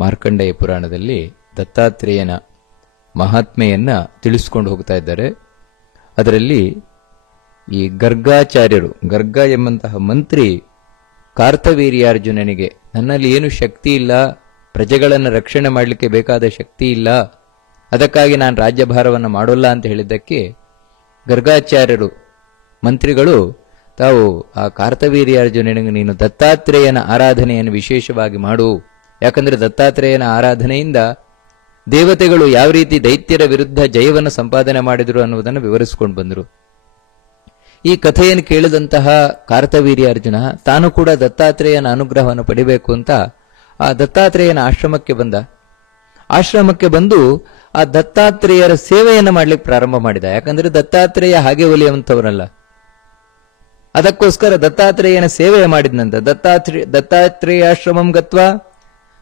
ಮಾರ್ಕಂಡೇಯ ಪುರಾಣದಲ್ಲಿ ದತ್ತಾತ್ರೇಯನ ಮಹಾತ್ಮೆಯನ್ನ ತಿಳಿಸ್ಕೊಂಡು ಹೋಗ್ತಾ ಇದ್ದಾರೆ. ಅದರಲ್ಲಿ ಈ ಗರ್ಗಾಚಾರ್ಯರು, ಗರ್ಗ ಎಂಬಂತಹ ಮಂತ್ರಿ ಕಾರ್ತವೀರ್ಯಾರ್ಜುನನಿಗೆ ನನ್ನಲ್ಲಿ ಏನು ಶಕ್ತಿ ಇಲ್ಲ, ಪ್ರಜೆಗಳನ್ನು ರಕ್ಷಣೆ ಮಾಡಲಿಕ್ಕೆ ಬೇಕಾದ ಶಕ್ತಿ ಇಲ್ಲ, ಅದಕ್ಕಾಗಿ ನಾನು ರಾಜ್ಯಭಾರವನ್ನು ಮಾಡೋಲ್ಲ ಅಂತ ಹೇಳಿದ್ದಕ್ಕೆ ಗರ್ಗಾಚಾರ್ಯರು ಮಂತ್ರಿಗಳು ತಾವು ಆ ಕಾರ್ತವೀರ್ಯಾರ್ಜುನನಿಗೆ ನೀನು ದತ್ತಾತ್ರೇಯನ ಆರಾಧನೆಯನ್ನು ವಿಶೇಷವಾಗಿ ಮಾಡು, ಯಾಕಂದ್ರೆ ದತ್ತಾತ್ರೇಯನ ಆರಾಧನೆಯಿಂದ ದೇವತೆಗಳು ಯಾವ ರೀತಿ ದೈತ್ಯರ ವಿರುದ್ಧ ಜಯವನ್ನು ಸಂಪಾದನೆ ಮಾಡಿದರು ಅನ್ನುವುದನ್ನು ವಿವರಿಸಿಕೊಂಡು ಬಂದರು. ಈ ಕಥೆಯನ್ನು ಕೇಳಿದಂತಹ ಕಾರ್ತವೀರ್ಯಾರ್ಜುನ ತಾನು ಕೂಡ ದತ್ತಾತ್ರೇಯನ ಅನುಗ್ರಹವನ್ನು ಪಡಿಬೇಕು ಅಂತ ಆ ದತ್ತಾತ್ರೇಯನ ಆಶ್ರಮಕ್ಕೆ ಬಂದ. ಆಶ್ರಮಕ್ಕೆ ಬಂದು ಆ ದತ್ತಾತ್ರೇಯರ ಸೇವೆಯನ್ನು ಮಾಡ್ಲಿಕ್ಕೆ ಪ್ರಾರಂಭ ಮಾಡಿದ. ಯಾಕಂದ್ರೆ ದತ್ತಾತ್ರೇಯ ಹಾಗೆ ಒಲಿಯುವಂಥವರಲ್ಲ, ಅದಕ್ಕೋಸ್ಕರ ದತ್ತಾತ್ರೇಯನ ಸೇವೆ ಮಾಡಿದ್ನಂತ. ದತ್ತಾತ್ರೇಯಾಶ್ರಮಂ ಗತ್ವ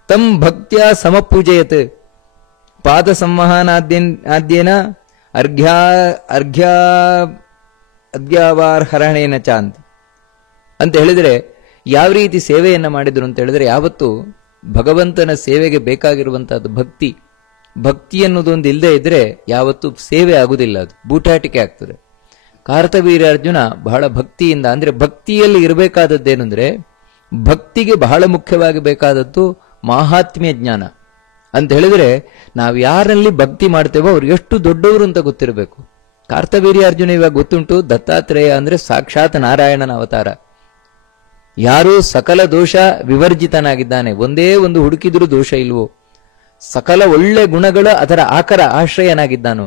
ತಂ ಭಕ್ತ್ಯ ಸಮಪೂಜಯತ್ ಪಾದ ಸಂವಹನಾದ್ಯೇನ ಅರ್ಘ್ಯಾವಾರ್ಹರಣೇನ ಚಾಂತ್ ಅಂತ ಹೇಳಿದ್ರೆ ಯಾವ ರೀತಿ ಸೇವೆಯನ್ನ ಮಾಡಿದ್ರು ಅಂತ ಹೇಳಿದ್ರೆ, ಯಾವತ್ತು ಭಗವಂತನ ಸೇವೆಗೆ ಬೇಕಾಗಿರುವಂತಹದ್ದು ಭಕ್ತಿ. ಭಕ್ತಿ ಅನ್ನೋದೊಂದು ಇಲ್ಲದೆ ಇದ್ರೆ ಯಾವತ್ತೂ ಸೇವೆ ಆಗುದಿಲ್ಲ, ಅದು ಬೂಟಾಟಿಕೆ ಆಗ್ತದೆ. ಕಾರ್ತವೀರ್ಯಾರ್ಜುನ ಬಹಳ ಭಕ್ತಿಯಿಂದ, ಅಂದ್ರೆ ಭಕ್ತಿಯಲ್ಲಿ ಇರಬೇಕಾದದ್ದೇನೆಂದ್ರೆ ಭಕ್ತಿಗೆ ಬಹಳ ಮುಖ್ಯವಾಗಿ ಬೇಕಾದದ್ದು ಮಾಹಾತ್ಮ್ಯ ಜ್ಞಾನ ಅಂತ ಹೇಳಿದ್ರೆ, ನಾವು ಯಾರಲ್ಲಿ ಭಕ್ತಿ ಮಾಡ್ತೇವೋ ಅವ್ರು ಎಷ್ಟು ದೊಡ್ಡವರು ಅಂತ ಗೊತ್ತಿರಬೇಕು. ಕಾರ್ತವೀರ್ಯಾರ್ಜುನ ಇವಾಗ ಗೊತ್ತುಂಟು, ದತ್ತಾತ್ರೇಯ ಅಂದ್ರೆ ಸಾಕ್ಷಾತ್ ನಾರಾಯಣನ ಅವತಾರ. ಯಾರು ಸಕಲ ದೋಷ ವಿವರ್ಜಿತನಾಗಿದ್ದಾನೆ, ಒಂದೇ ಒಂದು ಹುಡುಕಿದ್ರೂ ದೋಷ ಇಲ್ವೋ, ಸಕಲ ಒಳ್ಳೆ ಗುಣಗಳ ಅದರ ಆಶ್ರಯನಾಗಿದ್ದಾನೋ,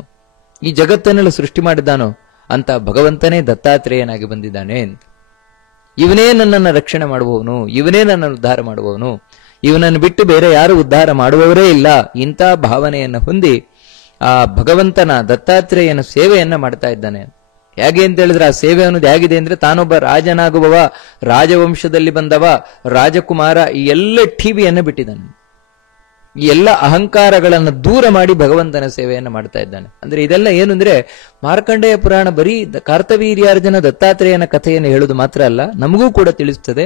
ಈ ಜಗತ್ತನ್ನೆಲ್ಲ ಸೃಷ್ಟಿ ಮಾಡಿದ್ದಾನೋ ಅಂತ ಭಗವಂತನೇ ದತ್ತಾತ್ರೇಯನಾಗಿ ಬಂದಿದ್ದಾನೆ ಅಂತ. ಇವನೇ ನನ್ನನ್ನು ರಕ್ಷಣೆ ಮಾಡುವವನು, ಇವನೇ ನನ್ನನ್ನು ಉದ್ಧಾರ ಮಾಡುವವನು, ಇವನನ್ನು ಬಿಟ್ಟು ಬೇರೆ ಯಾರು ಉದ್ಧಾರ ಮಾಡುವವರೇ ಇಲ್ಲ, ಇಂಥ ಭಾವನೆಯನ್ನು ಹೊಂದಿ ಆ ಭಗವಂತನ ದತ್ತಾತ್ರೇಯನ ಸೇವೆಯನ್ನ ಮಾಡ್ತಾ ಇದ್ದಾನೆ. ಹೇಗೆ ಅಂತ ಹೇಳಿದ್ರೆ ಆ ಸೇವೆ ಅನ್ನೋದು ಹೇಗಿದೆ ಅಂದ್ರೆ, ತಾನೊಬ್ಬ ರಾಜನಾಗುವವ, ರಾಜವಂಶದಲ್ಲಿ ಬಂದವ, ರಾಜಕುಮಾರ, ಈ ಎಲ್ಲ ಠೀವಿಯನ್ನು ಬಿಟ್ಟಿದ್ದಾನೆ. ಈ ಎಲ್ಲ ಅಹಂಕಾರಗಳನ್ನು ದೂರ ಮಾಡಿ ಭಗವಂತನ ಸೇವೆಯನ್ನು ಮಾಡ್ತಾ ಇದ್ದಾನೆ. ಅಂದ್ರೆ ಇದೆಲ್ಲ ಏನು ಅಂದ್ರೆ, ಮಾರ್ಕಂಡೇಯ ಪುರಾಣ ಬರೀ ಕಾರ್ತವೀರ್ಯಾರ್ಜುನ ದತ್ತಾತ್ರೇಯನ ಕಥೆಯನ್ನು ಹೇಳುದು ಮಾತ್ರ ಅಲ್ಲ, ನಮಗೂ ಕೂಡ ತಿಳಿಸ್ತದೆ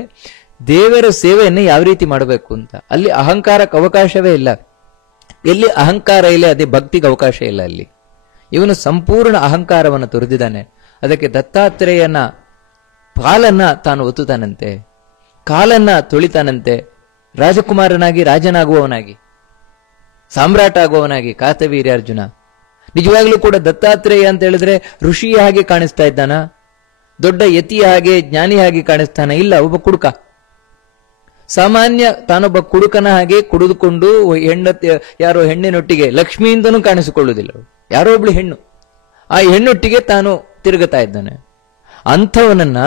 ದೇವರ ಸೇವೆಯನ್ನು ಯಾವ ರೀತಿ ಮಾಡಬೇಕು ಅಂತ. ಅಲ್ಲಿ ಅಹಂಕಾರಕ್ಕೆ ಅವಕಾಶವೇ ಇಲ್ಲ. ಎಲ್ಲಿ ಅಹಂಕಾರ ಇಲ್ಲ ಅದೇ ಭಕ್ತಿಗೆ ಅವಕಾಶ ಇಲ್ಲ. ಅಲ್ಲಿ ಇವನು ಸಂಪೂರ್ಣ ಅಹಂಕಾರವನ್ನು ತೊರೆದಿದ್ದಾನೆ. ಅದಕ್ಕೆ ದತ್ತಾತ್ರೇಯನ ಕಾಲನ್ನ ತಾನು ಒತ್ತುತ್ತಾನಂತೆ, ಕಾಲನ್ನ ತೊಳಿತಾನಂತೆ, ರಾಜಕುಮಾರನಾಗಿ, ರಾಜನಾಗುವವನಾಗಿ, ಸಾಮ್ರಾಟ ಆಗುವವನಾಗಿ ಕಾರ್ತವೀರ್ಯಾರ್ಜುನ. ನಿಜವಾಗ್ಲೂ ಕೂಡ ದತ್ತಾತ್ರೇಯ ಅಂತ ಹೇಳಿದ್ರೆ ಋಷಿಯ ಹಾಗೆ ಕಾಣಿಸ್ತಾ ಇದ್ದಾನ, ದೊಡ್ಡ ಯತಿಯ ಹಾಗೆ, ಜ್ಞಾನಿ ಹಾಗೆ ಕಾಣಿಸ್ತಾನ? ಇಲ್ಲ, ಒಬ್ಬ ಕುಡುಕ. ಸಾಮಾನ್ಯ ತಾನೊಬ್ಬ ಕುಡುಕನ ಹಾಗೆ ಕುಡಿದುಕೊಂಡು ಯಾರೋ ಹೆಣ್ಣಿನೊಟ್ಟಿಗೆ, ಲಕ್ಷ್ಮಿಯಿಂದನೂ ಕಾಣಿಸಿಕೊಳ್ಳುವುದಿಲ್ಲ, ಯಾರೋ ಒಬ್ಳು ಹೆಣ್ಣು, ಆ ಹೆಣ್ಣೊಟ್ಟಿಗೆ ತಾನು ತಿರುಗುತ್ತಾ ಇದ್ದಾನೆ. ಅಂಥವನನ್ನ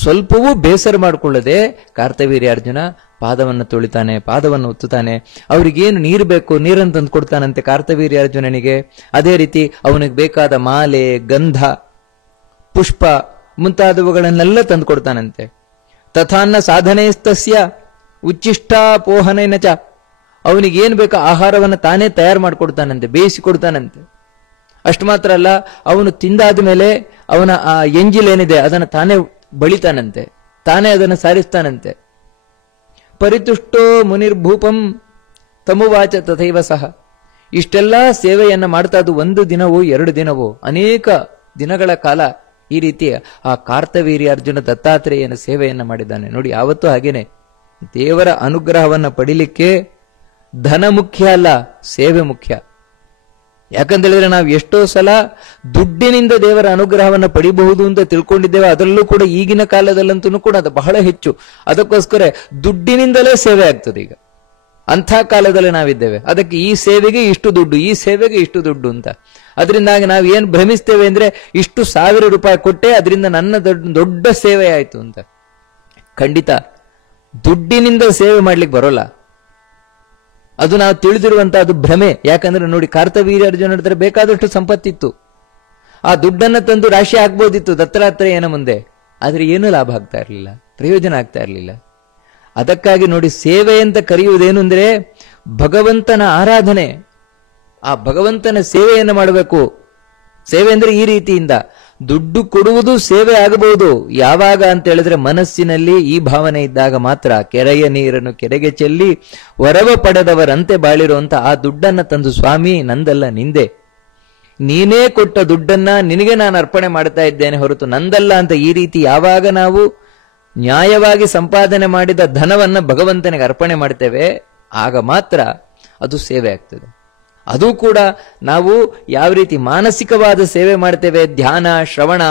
ಸ್ವಲ್ಪವೂ ಬೇಸರ ಮಾಡಿಕೊಳ್ಳದೆ ಕಾರ್ತವೀರ್ಯಾರ್ಜುನ ಪಾದವನ್ನು ತೊಳಿತಾನೆ, ಪಾದವನ್ನು ಒತ್ತುತ್ತಾನೆ. ಅವರಿಗೇನು ನೀರು ಬೇಕು, ನೀರನ್ನು ತಂದು ಕೊಡ್ತಾನಂತೆ ಕಾರ್ತವೀರ್ಯಾರ್ಜುನನಿಗೆ. ಅದೇ ರೀತಿ ಅವನಿಗೆ ಬೇಕಾದ ಮಾಲೆ, ಗಂಧ, ಪುಷ್ಪ ಮುಂತಾದವುಗಳನ್ನೆಲ್ಲ ತಂದು ಕೊಡ್ತಾನಂತೆ. ತಥಾನ್ನ ಸಾಧನೆಸ್ತಸ್ಯ ಉಚ್ಚಿಷ್ಟಾಪೋಹನೇನ ಚ, ಅವನಿಗೇನು ಬೇಕೋ ಆಹಾರವನ್ನು ತಾನೇ ತಯಾರು ಮಾಡಿಕೊಡ್ತಾನಂತೆ, ಬೇಯಿಸಿಕೊಡ್ತಾನಂತೆ. ಅಷ್ಟು ಮಾತ್ರ ಅಲ್ಲ, ಅವನು ತಿಂದಾದ ಮೇಲೆ ಅವನ ಆ ಎಂಜಿಲೇನಿದೆ ಅದನ್ನು ತಾನೇ ಬಳಿತಾನಂತೆ, ತಾನೇ ಅದನ್ನು ಸಾರಿಸ್ತಾನಂತೆ. ಪರಿತುಷ್ಟೋ ಮುನಿರ್ಭೂಪಂ ತಮುವಾಚ ತಥೈವ ಸಹ. ಇಷ್ಟೆಲ್ಲ ಸೇವೆಯನ್ನ ಮಾಡ್ತಾ ಅದು ಒಂದು ದಿನವೋ ಎರಡು ದಿನವೋ ಅನೇಕ ದಿನಗಳ ಕಾಲ ಈ ರೀತಿಯ ಆ ಕಾರ್ತವೀರ್ಯಾರ್ಜುನ ದತ್ತಾತ್ರೇಯನ ಸೇವೆಯನ್ನ ಮಾಡಿದ್ದಾನೆ. ನೋಡಿ, ಯಾವತ್ತೂ ಹಾಗೇನೆ, ದೇವರ ಅನುಗ್ರಹವನ್ನ ಪಡಿಲಿಕ್ಕೆ ಧನ ಮುಖ್ಯ ಅಲ್ಲ, ಸೇವೆ ಮುಖ್ಯ. ಯಾಕಂತೇಳಿದ್ರೆ ನಾವು ಎಷ್ಟೋ ಸಲ ದುಡ್ಡಿನಿಂದ ದೇವರ ಅನುಗ್ರಹವನ್ನು ಪಡಿಬಹುದು ಅಂತ ತಿಳ್ಕೊಂಡಿದ್ದೇವೆ. ಅದರಲ್ಲೂ ಕೂಡ ಈಗಿನ ಕಾಲದಲ್ಲಂತೂ ಕೂಡ ಅದು ಬಹಳ ಹೆಚ್ಚು. ಅದಕ್ಕೋಸ್ಕರ ದುಡ್ಡಿನಿಂದಲೇ ಸೇವೆ ಆಗ್ತದೆ ಈಗ. ಅಂಥ ಕಾಲದಲ್ಲಿ ನಾವಿದ್ದೇವೆ. ಅದಕ್ಕೆ ಈ ಸೇವೆಗೆ ಇಷ್ಟು ದುಡ್ಡು, ಈ ಸೇವೆಗೆ ಇಷ್ಟು ದುಡ್ಡು ಅಂತ. ಅದರಿಂದಾಗಿ ನಾವು ಏನು ಭ್ರಮಿಸ್ತೇವೆ ಅಂದ್ರೆ, ಇಷ್ಟು ₹1000 ಕೊಟ್ಟೆ ಅದರಿಂದ ನನ್ನ ದೊಡ್ಡ ಸೇವೆ ಆಯ್ತು ಅಂತ. ಖಂಡಿತ ದುಡ್ಡಿನಿಂದ ಸೇವೆ ಮಾಡ್ಲಿಕ್ಕೆ ಬರೋಲ್ಲ. ಅದು ನಾವು ತಿಳಿದಿರುವಂತ ಅದು ಭ್ರಮೆ. ಯಾಕಂದ್ರೆ ನೋಡಿ, ಕಾರ್ತವೀರ್ಯಾರ್ಜುನ ಹತ್ರ ಬೇಕಾದಷ್ಟು ಸಂಪತ್ತಿತ್ತು, ಆ ದುಡ್ಡನ್ನ ತಂದು ರಾಶಿ ಹಾಕ್ಬೋದಿತ್ತು ದತ್ತಾತ್ರೇಯನ ಮುಂದೆ, ಆದ್ರೆ ಏನೂ ಲಾಭ ಆಗ್ತಾ ಇರಲಿಲ್ಲ, ಪ್ರಯೋಜನ ಆಗ್ತಾ ಇರಲಿಲ್ಲ. ಅದಕ್ಕಾಗಿ ನೋಡಿ, ಸೇವೆ ಅಂತ ಕರೆಯುವುದೇನು ಅಂದ್ರೆ ಭಗವಂತನ ಆರಾಧನೆ, ಆ ಭಗವಂತನ ಸೇವೆಯನ್ನು ಮಾಡಬೇಕು. ಸೇವೆ ಅಂದ್ರೆ ಈ ರೀತಿಯಿಂದ ದುಡ್ಡು ಕೊಡುವುದು ಸೇವೆ ಆಗಬಹುದು. ಯಾವಾಗ ಅಂತ ಹೇಳಿದ್ರೆ ಮನಸ್ಸಿನಲ್ಲಿ ಈ ಭಾವನೆ ಇದ್ದಾಗ ಮಾತ್ರ. ಕೆರೆಯ ನೀರನ್ನು ಕೆರೆಗೆ ಚೆಲ್ಲಿ ವರವ ಪಡೆದವರಂತೆ ಬಾಳಿರುವಂತ ಆ ದುಡ್ಡನ್ನ ತಂದು, ಸ್ವಾಮಿ ನಂದಲ್ಲ ನಿಂದೆ, ನೀನೇ ಕೊಟ್ಟ ದುಡ್ಡನ್ನ ನಿನಗೆ ನಾನು ಅರ್ಪಣೆ ಮಾಡ್ತಾ ಇದ್ದೇನೆ ಹೊರತು ನಂದಲ್ಲ ಅಂತ ಈ ರೀತಿ ಯಾವಾಗ ನಾವು ನ್ಯಾಯವಾಗಿ ಸಂಪಾದನೆ ಮಾಡಿದ ಧನವನ್ನ ಭಗವಂತನಿಗೆ ಅರ್ಪಣೆ ಮಾಡ್ತೇವೆ, ಆಗ ಮಾತ್ರ ಅದು ಸೇವೆ ಆಗ್ತದೆ. ಅದು ಕೂಡ ನಾವು ಯಾವ ರೀತಿ ಮಾನಸಿಕವಾದ ಸೇವೆ ಮಾಡ್ತೇವೆ, ಧ್ಯಾನ, ಶ್ರವಣ,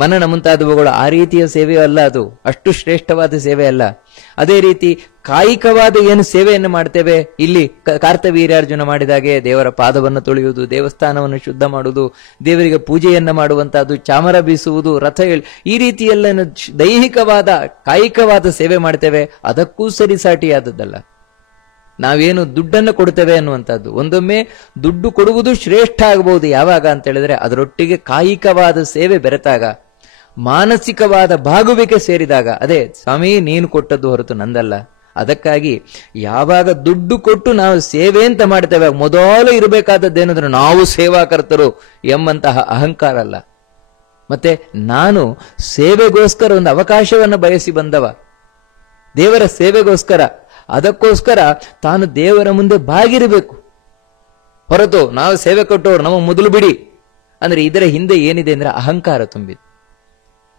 ಮನನ ಮುಂತಾದವುಗಳು, ಆ ರೀತಿಯ ಸೇವೆಯೂ ಅಲ್ಲ, ಅದು ಅಷ್ಟು ಶ್ರೇಷ್ಠವಾದ ಸೇವೆ ಅಲ್ಲ. ಅದೇ ರೀತಿ ಕಾಯಿಕವಾದ ಏನು ಸೇವೆಯನ್ನು ಮಾಡ್ತೇವೆ, ಇಲ್ಲಿ ಕಾರ್ತವೀರ್ಯಾರ್ಜುನ ಮಾಡಿದಾಗೆ ದೇವರ ಪಾದವನ್ನು ತೊಳೆಯುವುದು, ದೇವಸ್ಥಾನವನ್ನು ಶುದ್ಧ ಮಾಡುವುದು, ದೇವರಿಗೆ ಪೂಜೆಯನ್ನ ಮಾಡುವಂತಹದ್ದು, ಚಾಮರ ಬೀಸುವುದು, ರಥ ಈ ರೀತಿಯೆಲ್ಲ ದೈಹಿಕವಾದ ಕಾಯಿಕವಾದ ಸೇವೆ ಮಾಡ್ತೇವೆ, ಅದಕ್ಕೂ ಸರಿಸಾಟಿಯಾದದ್ದಲ್ಲ. ನಾವೇನು ದುಡ್ಡನ್ನು ಕೊಡ್ತೇವೆ ಅನ್ನುವಂಥದ್ದು, ಒಂದೊಮ್ಮೆ ದುಡ್ಡು ಕೊಡುವುದು ಶ್ರೇಷ್ಠ ಆಗಬಹುದು. ಯಾವಾಗ ಅಂತ ಹೇಳಿದ್ರೆ ಅದರೊಟ್ಟಿಗೆ ಕಾಯಿಕವಾದ ಸೇವೆ ಬೆರೆತಾಗ, ಮಾನಸಿಕವಾದ ಬಾಗುವಿಕೆ ಸೇರಿದಾಗ, ಅದೇ ಸ್ವಾಮಿ ನೀನು ಕೊಟ್ಟದ್ದು ಹೊರತು ನಂದಲ್ಲ. ಅದಕ್ಕಾಗಿ ಯಾವಾಗ ದುಡ್ಡು ಕೊಟ್ಟು ನಾವು ಸೇವೆ ಅಂತ ಮಾಡ್ತೇವೆ, ಮೊದಲು ಇರಬೇಕಾದದ್ದೇನಂದ್ರೆ ನಾವು ಸೇವಾಕರ್ತರು ಎಂಬಂತಹ ಅಹಂಕಾರ ಅಲ್ಲ. ಮತ್ತೆ ನಾನು ಸೇವೆಗೋಸ್ಕರ ಒಂದು ಅವಕಾಶವನ್ನು ಬಯಸಿ ಬಂದವ, ದೇವರ ಸೇವೆಗೋಸ್ಕರ, ಅದಕ್ಕೋಸ್ಕರ ತಾನು ದೇವರ ಮುಂದೆ ಬಾಗಿರಬೇಕು ಹೊರತು ನಾವು ಸೇವೆ ಕೊಟ್ಟವರು ನಮ್ಮ ಮೊದಲು ಬಿಡಿ ಅಂದ್ರೆ ಇದರ ಹಿಂದೆ ಏನಿದೆ ಅಂದ್ರೆ ಅಹಂಕಾರ ತುಂಬಿದೆ.